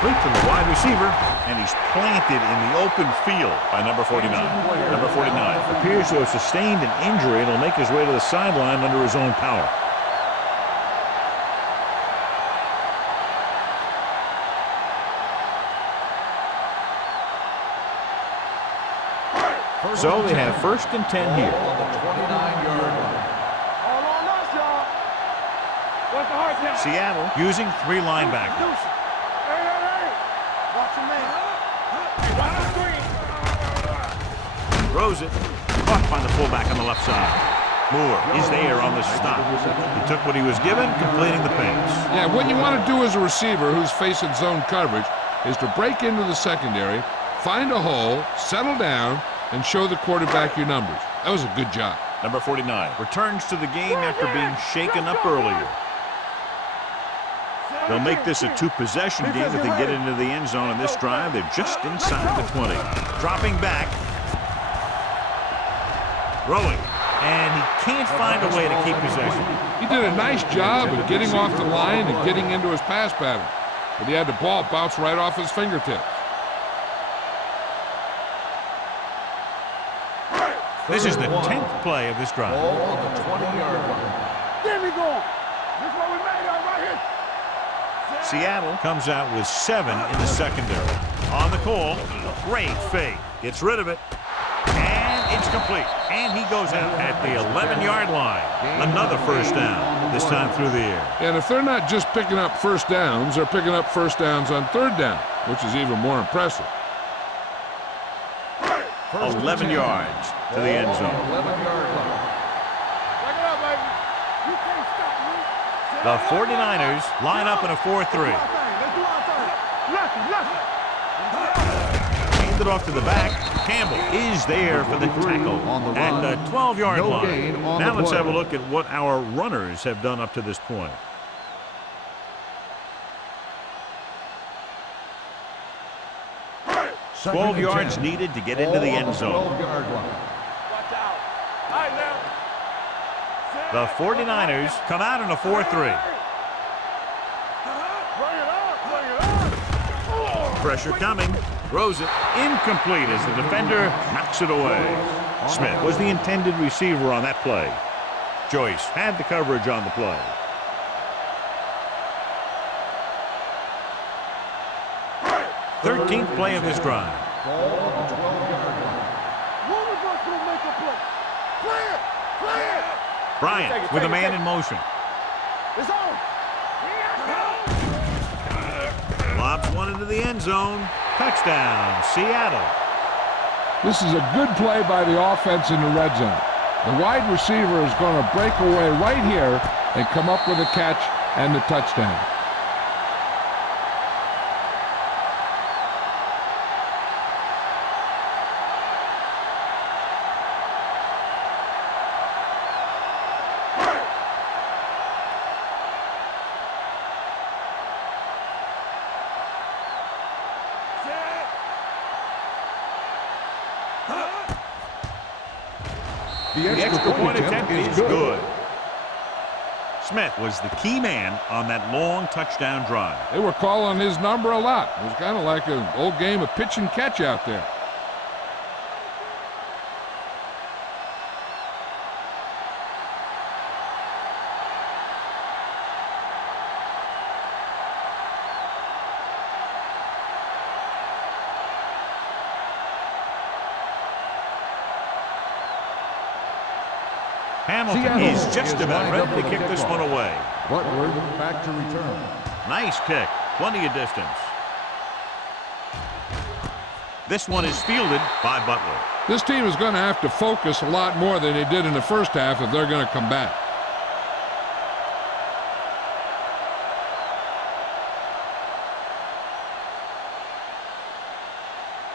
Complete to the wide receiver. And he's planted in the open field by number 49. Number 49 appears to have sustained an injury and will make his way to the sideline under his own power. So they have 1st and 10 here. On the 29-yard line. All on us, y'all. What's the hard down? Seattle using 3 linebackers. Hey, hey, hey. Watch your man. Watch the screen. Throws it. Caught by the fullback on the left side. Moore is there on the stop. He took what he was given, completing the pass. Yeah, what you want to do as a receiver who's facing zone coverage is to break into the secondary, find a hole, settle down, and show the quarterback your numbers. That was a good job. Number 49 returns to the game after being shaken up earlier. They'll make this a 2-possession game if they get into the end zone on this drive. They're just inside the 20. Dropping back. Throwing. And he can't find a way to keep possession. He did a nice job of getting off the line and getting into his pass pattern. But he had the ball bounce right off his fingertips. This is the 10th play of this drive. Ball on the 20-yard line. There we go. This is what we made out right here. Seattle comes out with 7 in the secondary. On the call, great fake. Gets rid of it. And it's complete. And he goes out at the 11-yard line. Another 1st down, this time through the air. And if they're not just picking up 1st downs, they're picking up 1st downs on 3rd down, which is even more impressive. 11 yards to the end zone. 11-yard line. Back it up, baby. You can't stop me. The 49ers line up in a 4-3. Let's do our thing. Lucky, lucky. Hand it off to the back. Campbell is there for the tackle at the 12-yard No line. gain on Now the let's play. have a look at what our runners have done up to this point. Second 12 and yards 10. needed to get into the end zone. 12-yard line. Watch out. All right, now. The 49ers come out in a 4-3. Bring it up, bring it up. Pressure coming. Throws it. Incomplete as the defender knocks it away. Smith was the intended receiver on that play. Joyce had the coverage on the play. Thirteenth play of this drive. Ball on the 12-yard line. One of us will make a play. Play it, play it. Bryant with a man in motion. It's on. Lobs one into the end zone. Touchdown, Seattle. This is a good play by the offense in the red zone. The wide receiver is going to break away right here and come up with a catch and the touchdown. The extra point attempt is good. Smith was the key man on that long touchdown drive. They were calling his number a lot. It was kind of like an old game of pitch and catch out there. Hamilton is just about ready to kick this one away. Butler back to return. Nice kick. Plenty of distance. This one is fielded by Butler. This team is going to have to focus a lot more than they did in the first half if they're going to come back.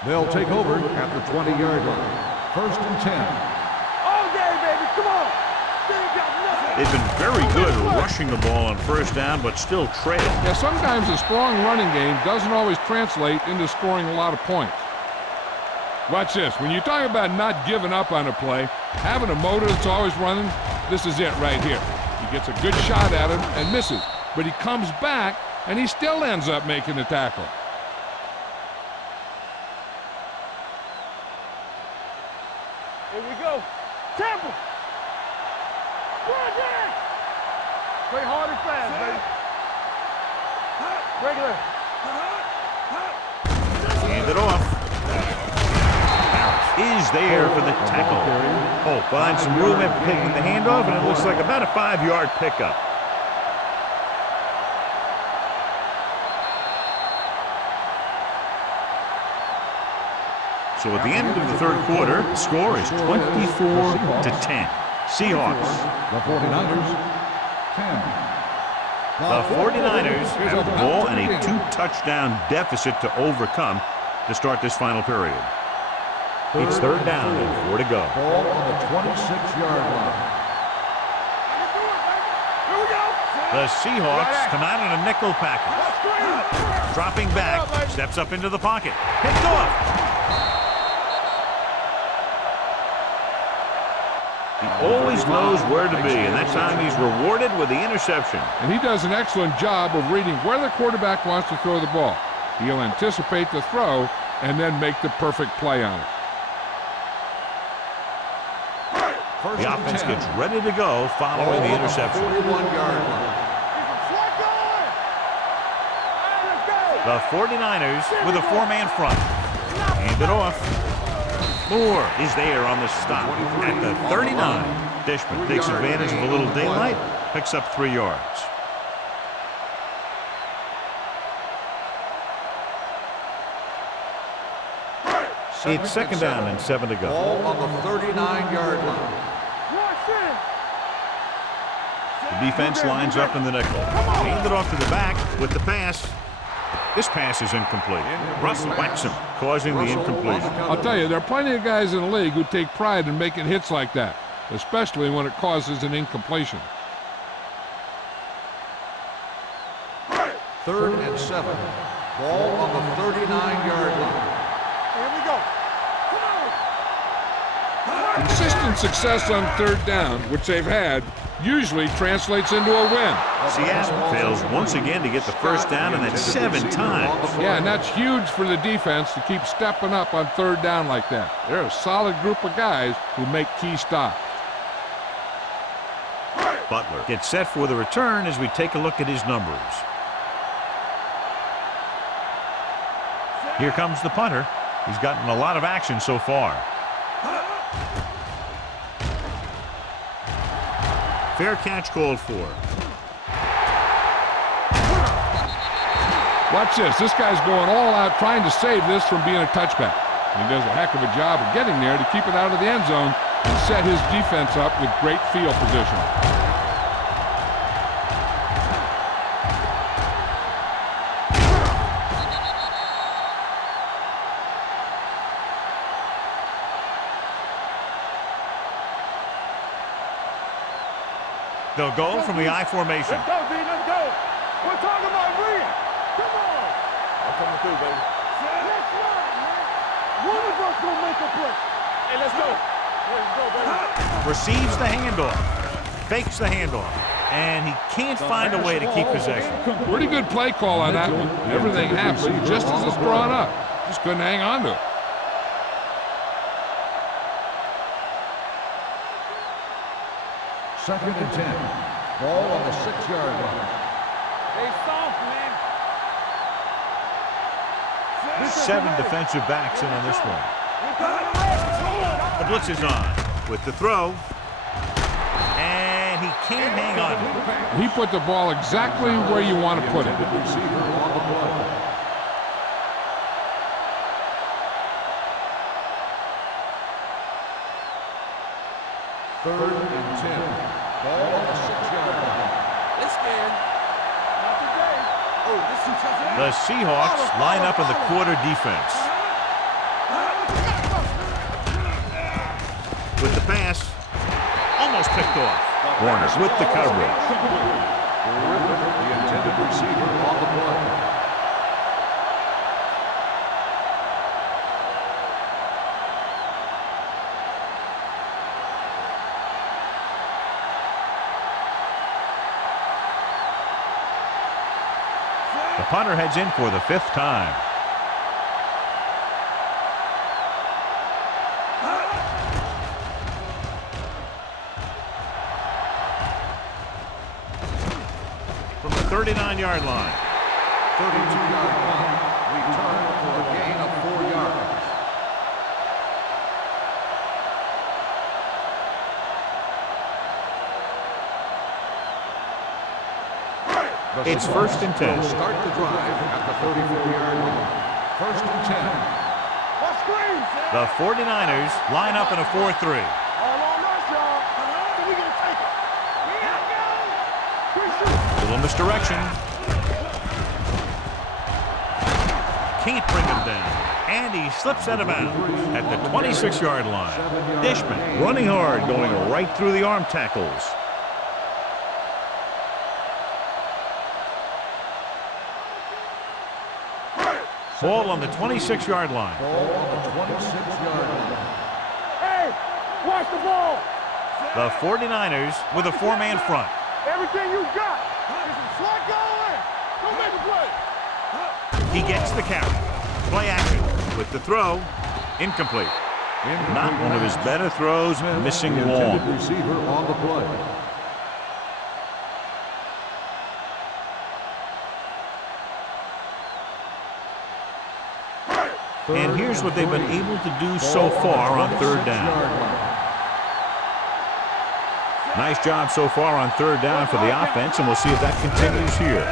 They'll take over at the 20-yard line. 1st and 10. All day, baby. Come on. They ain't got nothing. They've been very good at rushing the ball on 1st down, but still trail. Yeah, sometimes a strong running game doesn't always translate into scoring a lot of points. Watch this. When you talk about not giving up on a play, Having a motor that's always running, this is it right here. He gets a good shot at him and misses, but he comes back and he still ends up making the tackle. Here we go. Temple. Run down. Play hard and fast, baby. Regular. Hand it off. Is there for the tackle. Oh, finds some room after taking the handoff, and it looks like about a 5-yard pickup. So at the end of the third quarter, the score is 24-10. Seahawks. The 49ers, 10. The 49ers have the ball and a 2-touchdown deficit to overcome to start this final period. It's third down and 4 to go. Ball on the 26-yard line. Here we go. The Seahawks come out in a nickel package. Dropping back, steps up into the pocket. Picked off. He always knows where to be, and that time he's rewarded with the interception. And he does an excellent job of reading where the quarterback wants to throw the ball. He'll anticipate the throw and then make the perfect play on it. The offense gets ready to go following the interception. 41-yard line. The 49ers with a 4-man front. Hand it off. Moore is there on the stop at the 39. Dishman takes advantage of a little daylight, picks up 3 yards. It's second down and 7 to go. Ball on the 39-yard line. The defense lines up in the nickel. Hand it off to the back with the pass. This pass is incomplete. Russ whacks him, causing the incompletion. I'll tell you, there are plenty of guys in the league who take pride in making hits like that, especially when it causes an incompletion. Third and 7. Ball on the 39-yard line. Here we go. Come on. Consistent success on third down, which they've had, usually translates into a win. Seattle fails once again to get the first down, and that's 7 times. Yeah, and that's huge for the defense to keep stepping up on third down like that. They're a solid group of guys who make key stops. Butler gets set for the return as we take a look at his numbers. Here comes the punter. He's gotten a lot of action so far. Fair catch called for. Watch this. This guy's going all out trying to save this from being a touchback. He does a heck of a job of getting there to keep it out of the end zone and set his defense up with great field position. They'll go from the I formation. Let's go, D. Let's go. We're talking about real. Come on. I'm coming through, baby. Let's run, man. One of us gonna make a play. Hey, let's go. Let's go, baby. Receives the handoff. Fakes the handoff. And he can't find a way to keep possession. Pretty good play call on that one. Everything happened just as it's drawn up. Just couldn't hang on to it. Second and 10. Ball on the 6-yard line. Hey, soft, man. 7 defensive backs in on this one. The blitz is on with the throw. And he can't hang on to it. He put the ball exactly where you want to put it. Receiver on the play. Third and 10. Ball on the 6-yard line. It's scared. Not today. Oh, this is The Seahawks line up in the quarter defense. With the pass, almost picked off. Warner's with the coverage. The intended receiver on the play. The punter heads in for the 5th time. From the 39-yard line. 32-yard punt. Return for a gain of 4 yards. It's 1st and 10. Will start the drive at the 34-yard line. 1st and 10. The 49ers line up in a 4-3. All on us, y'all. We gonna take it. Little misdirection. Can't bring him down. And he slips out of bounds at the 26-yard line. Dishman running hard, going right through the arm tackles. Ball on the 26-yard line. Ball on the 26-yard line. Hey, watch the ball. The 49ers with a 4-man front. Everything you got. There's some slot going. Go make a play. He gets the carry. Play action with the throw. Incomplete. Not one of his better throws, missing The long. intended receiver on the play. And here's what they've been able to do so far on 3rd down. Nice job so far on 3rd down for the offense, and we'll see if that continues here.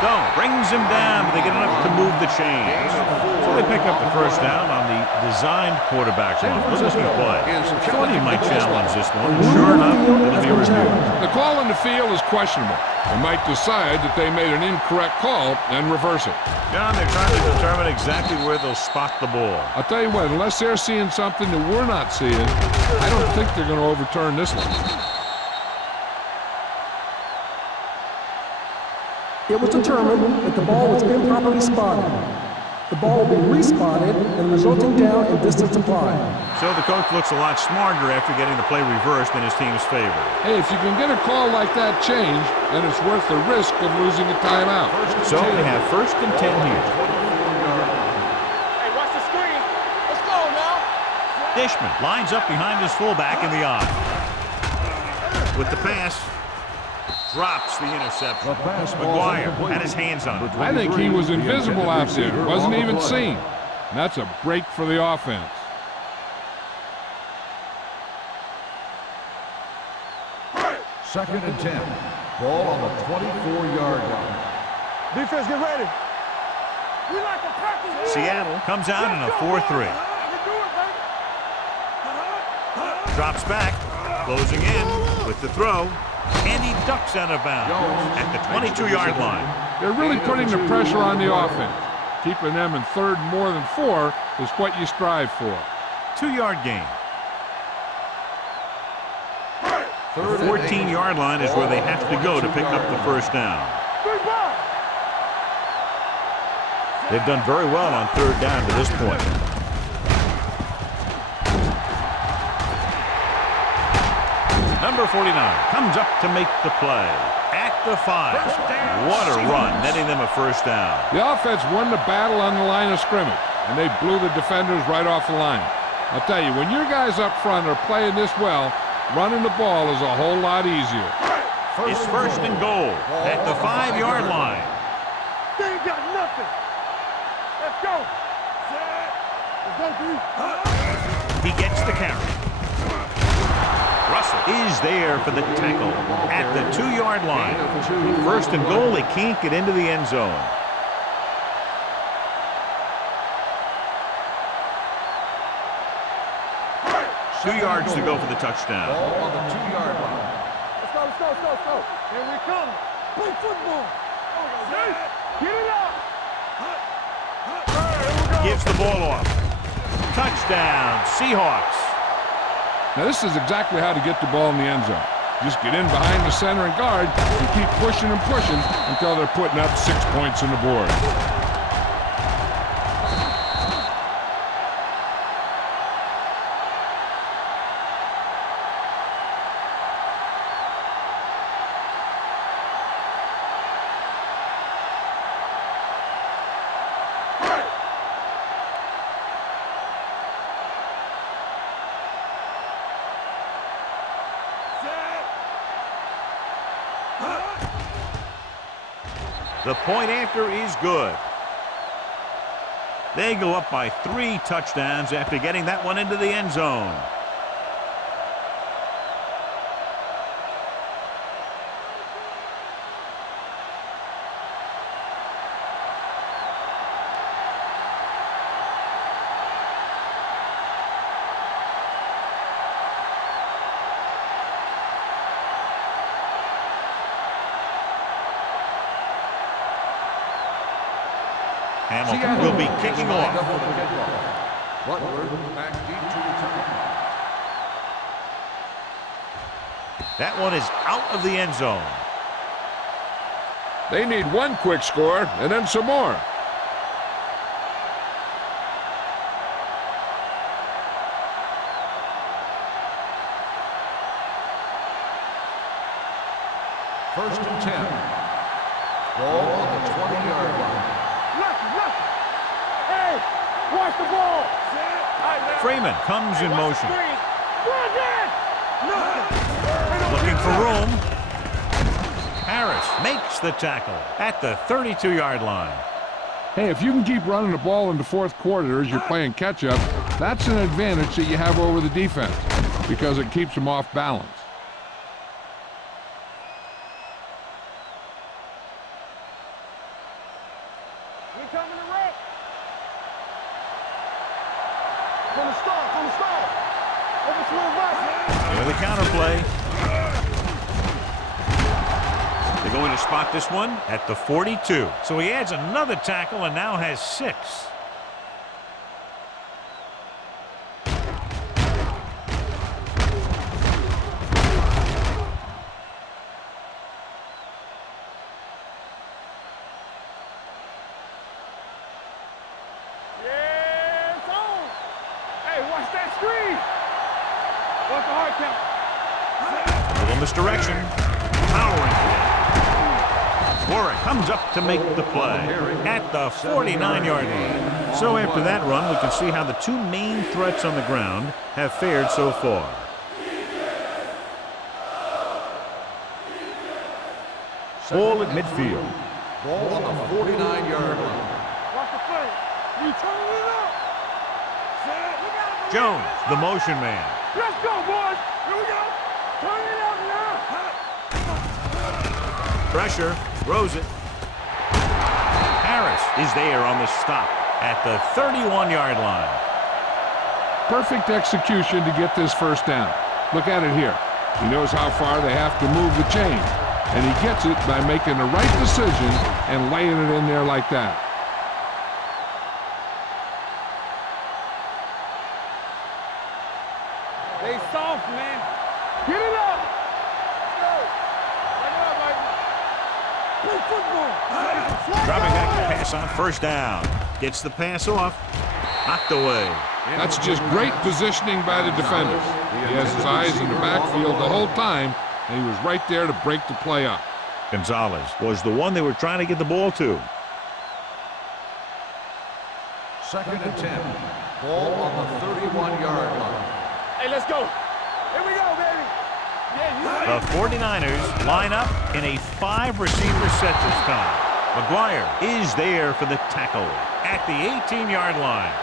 Stone brings him down, but they get enough to move the chains. So they pick up the 1st down on the designed quarterback run. Look at the play. Thought he might challenge this one. Sure enough, it'll be reviewed. The call in the field is questionable. They might decide that they made an incorrect call and reverse it. John, they're trying to determine exactly where they'll spot the ball. I'll tell you what, unless they're seeing something that we're not seeing, I don't think they're going to overturn this one. It was determined that the ball was improperly spotted. The ball will be respotted and resulting down and distance applied. So the coach looks a lot smarter after getting the play reversed in his team's favor. Hey, if you can get a call like that changed, then it's worth the risk of losing a timeout. So we have 1st and 10 here. Hey, watch the screen. Let's go now. Dishman lines up behind his fullback in the eye. With the pass, drops the interception. McGuire had his hands on it. I think he was invisible out there, wasn't even seen. And that's a break for the offense. Second and 10. Ball on the 24-yard line. Defense, get ready. We like to practice. Seattle comes out in a 4-3. Drops back, closing in with the throw, and he ducks out of bounds at the 22-yard line. They're really putting the pressure on the offense. Keeping them in 3rd more than 4 is what you strive for. 2-yard gain. The 14-yard line is where they have to go to pick up the 1st down. They've done very well on 3rd down to this point. Number 49 comes up to make the play at the 5. What a run, netting them a 1st down. The offense won the battle on the line of scrimmage, and they blew the defenders right off the line. I'll tell you, when your guys up front are playing this well, running the ball is a whole lot easier. It's 1st and goal at the 5-yard line. They ain't got nothing. Let's go. Let's go, D. He gets the carry. Russell is there for the tackle at the 2-yard line. 1st and goal, they can't get into the end zone. Two yards to go for the touchdown. Ball on the 2-yard line. Let's go, let's go, let's go, let's go. Here we come. Play football. Get it up. Gives the ball off. Touchdown, Seahawks. Now, this is exactly how to get the ball in the end zone. Just get in behind the center and guard and keep pushing and pushing until they're putting up 6 points on the board. The point after is good. They go up by 3 touchdowns after getting that one into the end zone. Hamilton will be kicking off. Butler back deep to return. That one is out of the end zone. They need one quick score and then some more. First and 10. Ball on the 20-yard line. Hey, watch the ball. Freeman comes in motion. Looking for room. Harris makes the tackle at the 32-yard line. Hey, if you can keep running the ball in the fourth quarter as you're playing catch-up, that's an advantage that you have over the defense because it keeps them off balance. Here's the counter play. They're going to spot this one at the 42. So he adds another tackle and now has 6. Little misdirection. Powering. Warwick comes up to make the play at the 49-yard line. So after that run, we can see how the 2 main threats on the ground have fared so far. Ball at midfield. Ball on the 49-yard line. Watch the play. You turn it up. Jones, the motion man. Let's go, boys. Here we go. Turn it up now. Pressure, throws it. Harris is there on the stop at the 31-yard line. Perfect execution to get this first down. Look at it here. He knows how far they have to move the chain, and he gets it by making the right decision and laying it in there like that. They soft, man. Get it up. Go. Bring it up, baby. Play football. Dropping back to pass on first down. Gets the pass off. Knocked away. That's just great positioning by the defenders. He has his eyes in the backfield the whole time, and he was right there to break the play up. Gonzalez was the one they were trying to get the ball to. Second and 10. Ball on the 31-yard line. Hey, let's go. Here we go, baby. Yeah, The 49ers line up in a 5-receiver set this time. McGuire is there for the tackle at the 18-yard line.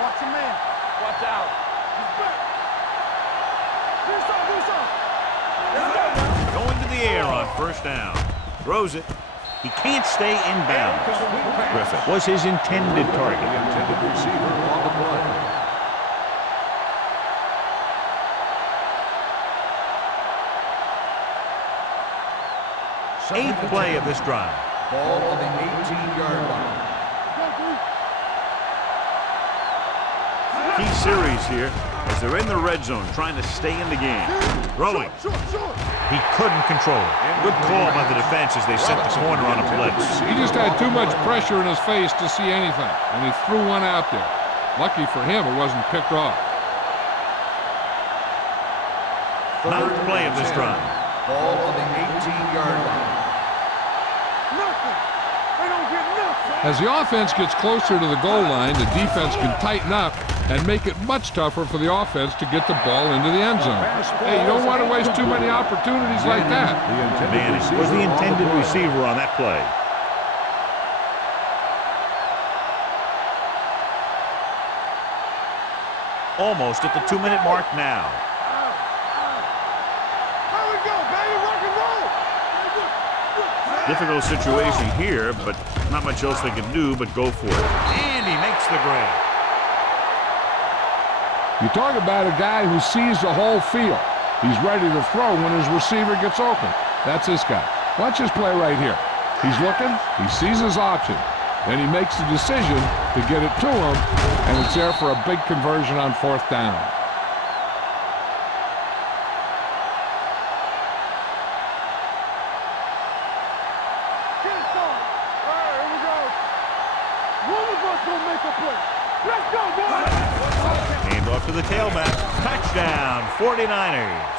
Watch your man. Watch out. He's back. Do something. Going to the air on first down. Throws it. He can't stay in bounds. Griffith was his intended target. The intended receiver on the play. Eighth play of this drive. Ball on the 18-yard line. Key series here as they're in the red zone trying to stay in the game. Throwing. He couldn't control it. Good call by the defense as they set the corner on a blitz. He just had too much pressure in his face to see anything, and he threw one out there. Lucky for him, it wasn't picked off. Ninth play of this drive. Ball on the 18-yard line. Nothing. They don't get nothing. As the offense gets closer to the goal line, the defense can tighten up and make it much tougher for the offense to get the ball into the end zone. Hey, you don't want to waste too many opportunities like that. Manning was the intended receiver on that play. Almost at the 2-minute mark now. How we go, baby? Rock and roll. Difficult situation here, but not much else they can do but go for it. And he makes the grab. You talk about a guy who sees the whole field. He's ready to throw when his receiver gets open. That's this guy. Watch his play right here. He's looking, he sees his option, and he makes the decision to get it to him, and it's there for a big conversion on 4th down. Get it started. All right, here we go. One of us gonna make a play. Let's go, boys. Hand off to the tailback. Touchdown, 49ers.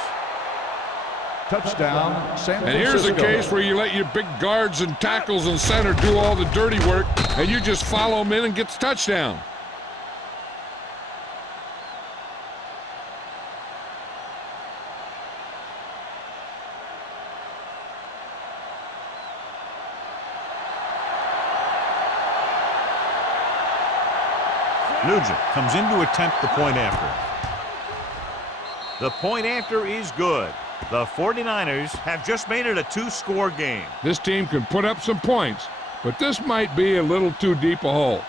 Touchdown, San Francisco. And here's a case where you let your big guards and tackles and center do all the dirty work, and you just follow them in and gets touchdown. Nugent comes in to attempt the point after. The point after is good. The 49ers have just made it a 2-score game. This team can put up some points, but this might be a little too deep a hole.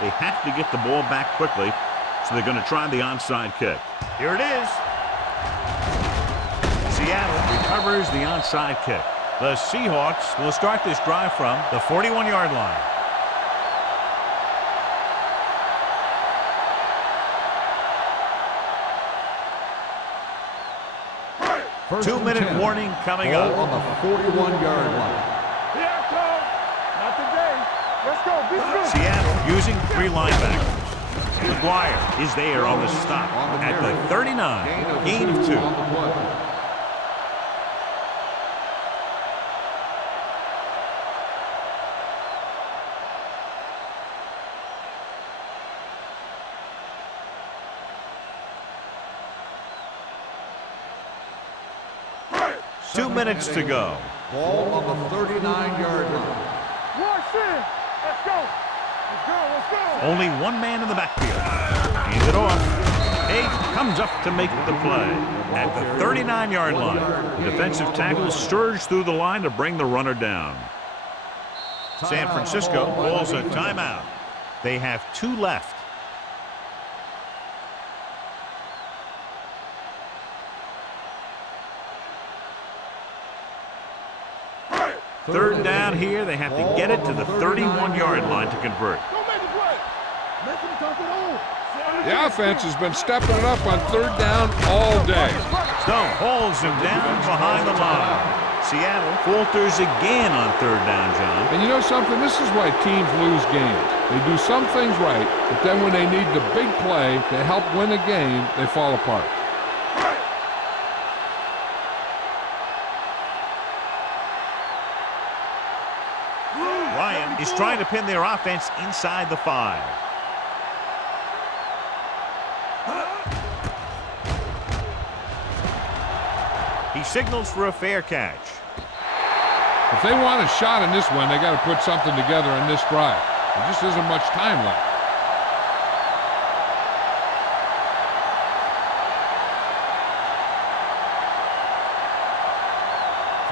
They have to get the ball back quickly, so they're going to try the onside kick. Here it is. Seattle recovers the onside kick. The Seahawks will start this drive from the 41-yard line. First 2-minute warning coming Ball up. on the 41-yard line. Here I come. Not today. Let's go. Be good. Seattle using 3 linebackers. McGuire is there on the stop at the 39. Gain of 2. On the play. Two minutes to go. Ball on the 39-yard line. Rush in. Let's go. Let's go. Let's go. Only one man in the backfield. Hands it off. Eight comes up to make the play at the 39-yard line. The defensive tackle surged through the line to bring the runner down. San Francisco calls a timeout. They have 2 left. Third down here. They have to get it to the 31-yard line to convert. Don't make a play. Make them dump it on. The offense has been stepping it up on 3rd down all day. Stone holds him down behind the line. Seattle falters again on 3rd down, John. And you know something? This is why teams lose games. They do some things right, but then when they need the big play to help win a game, they fall apart. Ryan is trying to pin their offense inside the 5. He signals for a fair catch. If they want a shot in this one, they got to put something together in this drive. There just isn't much time left.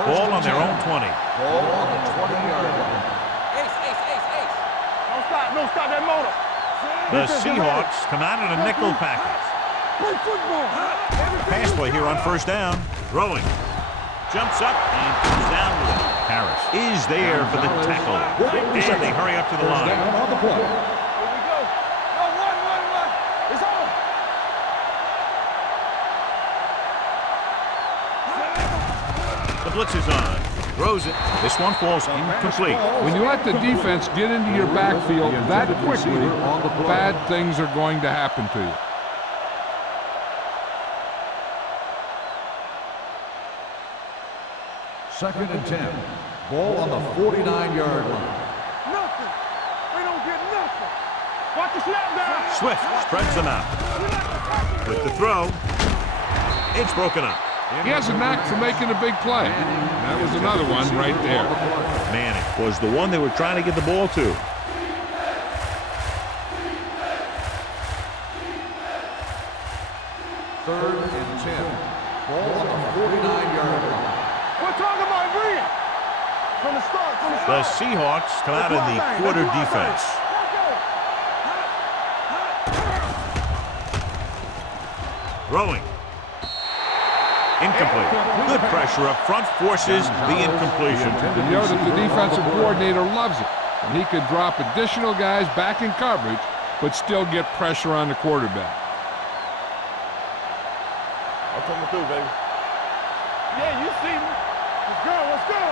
Ball on their own 20. Ball on the 20-yard line. Don't stop that motor. The Seahawks come out in a nickel package. Play football. Pass play here on 1st down. Throwing. Jumps up and comes down with it. Harris is there for the tackle. And they hurry up to the First line. down on the play. Here we go. No, run. It's on. The blitz is on. Throws it. This one falls incomplete. When you let the defense get into your backfield that quickly, bad things are going to happen to you. Second and 10. Ball on the 49-yard line. Nothing. We don't get nothing. Watch the snap down. Swift spreads them out. With the throw, it's broken up. He has a knack for making a big play. That was another one right there. Manning was the one they were trying to get the ball to. Third and 10. Ball on the 49-yard line. We're talking about Rhea. From the start. The Seahawks come out in the quarter defense. Throwing. Incomplete. Good pressure up front forces the incompletion. You know that the defensive coordinator loves it. And he could drop additional guys back in coverage, but still get pressure on the quarterback. I'm coming through, baby. Yeah, you see me. Let's go, let's go.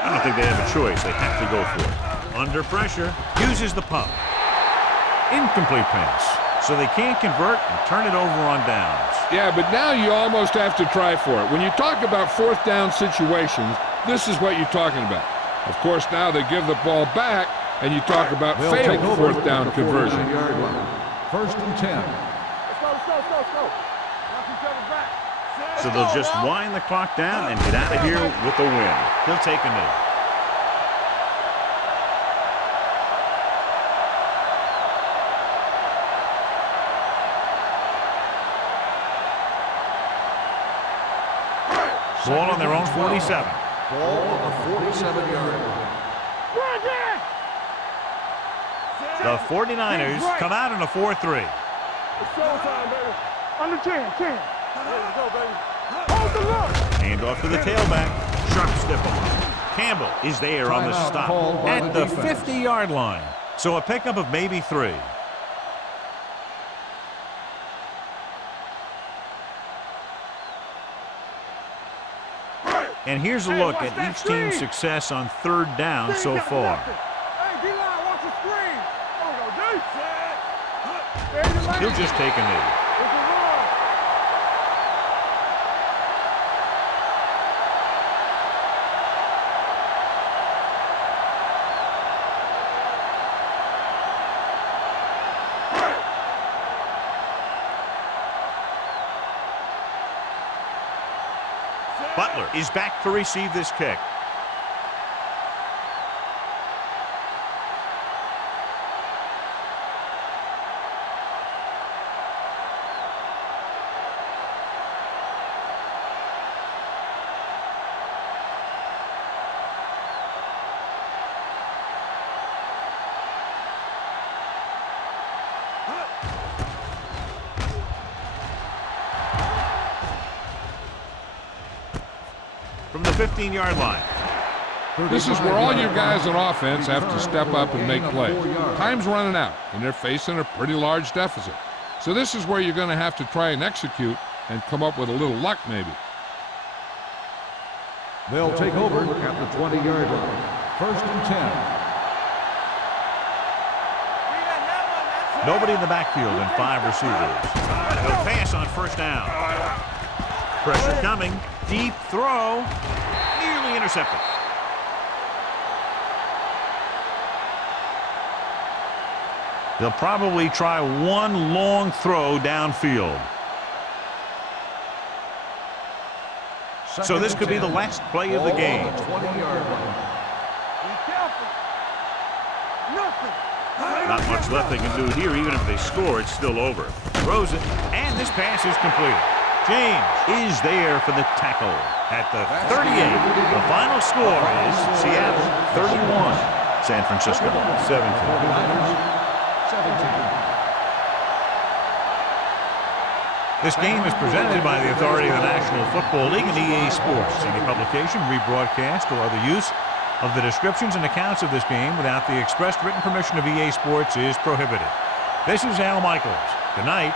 I don't think they have a choice. They have to go for it. Under pressure, uses the pump. Incomplete pass. So they can't convert and turn it over on downs. Yeah, but now you almost have to try for it. When you talk about fourth down situations, this is what you're talking about. Of course, now they give the ball back, and you talk about failed fourth down conversion. First and 10. Let's go. Knock each other back. So they'll just wind the clock down and get out of here with a win. He'll take a knee. Ball on their own 47. Ball on the 47-yard line. The 49ers come out in a 4-3. It's showtime, baby. Under 10. Let's go, baby. Hold the look. Hand off to the tailback. Sharp stiff arm. Campbell is there on the stop at the 50-yard line. So a pickup of maybe 3. And here's a look at each team's success on third down so far. Hey, D-line, watch the screen. There we go, He'll just take a knee. It's a run. Butler is back to receive this kick. From the 15-yard line. This is where all your guys on offense have to step up and make plays. Time's running out, and they're facing a pretty large deficit. So this is where you're going to have to try and execute and come up with a little luck maybe. They'll take over at the 20-yard line. First and 10. Nobody in the backfield and 5 receivers. He'll pass on first down. Pressure coming. Deep throw. Nearly intercepted. They'll probably try one long throw downfield. So this could be the last play of the game. 20-yard line. Be careful. Nothing. Not much left they can do here. Even if they score, it's still over. Throws it, and this pass is completed. James is there for the tackle at the 38. The final score is Seattle 31, San Francisco 17. This game is presented by the authority of the National Football League and EA Sports. Any publication, rebroadcast, or other use of the descriptions and accounts of this game without the expressed written permission of EA Sports is prohibited. This is Al Michaels. Good night.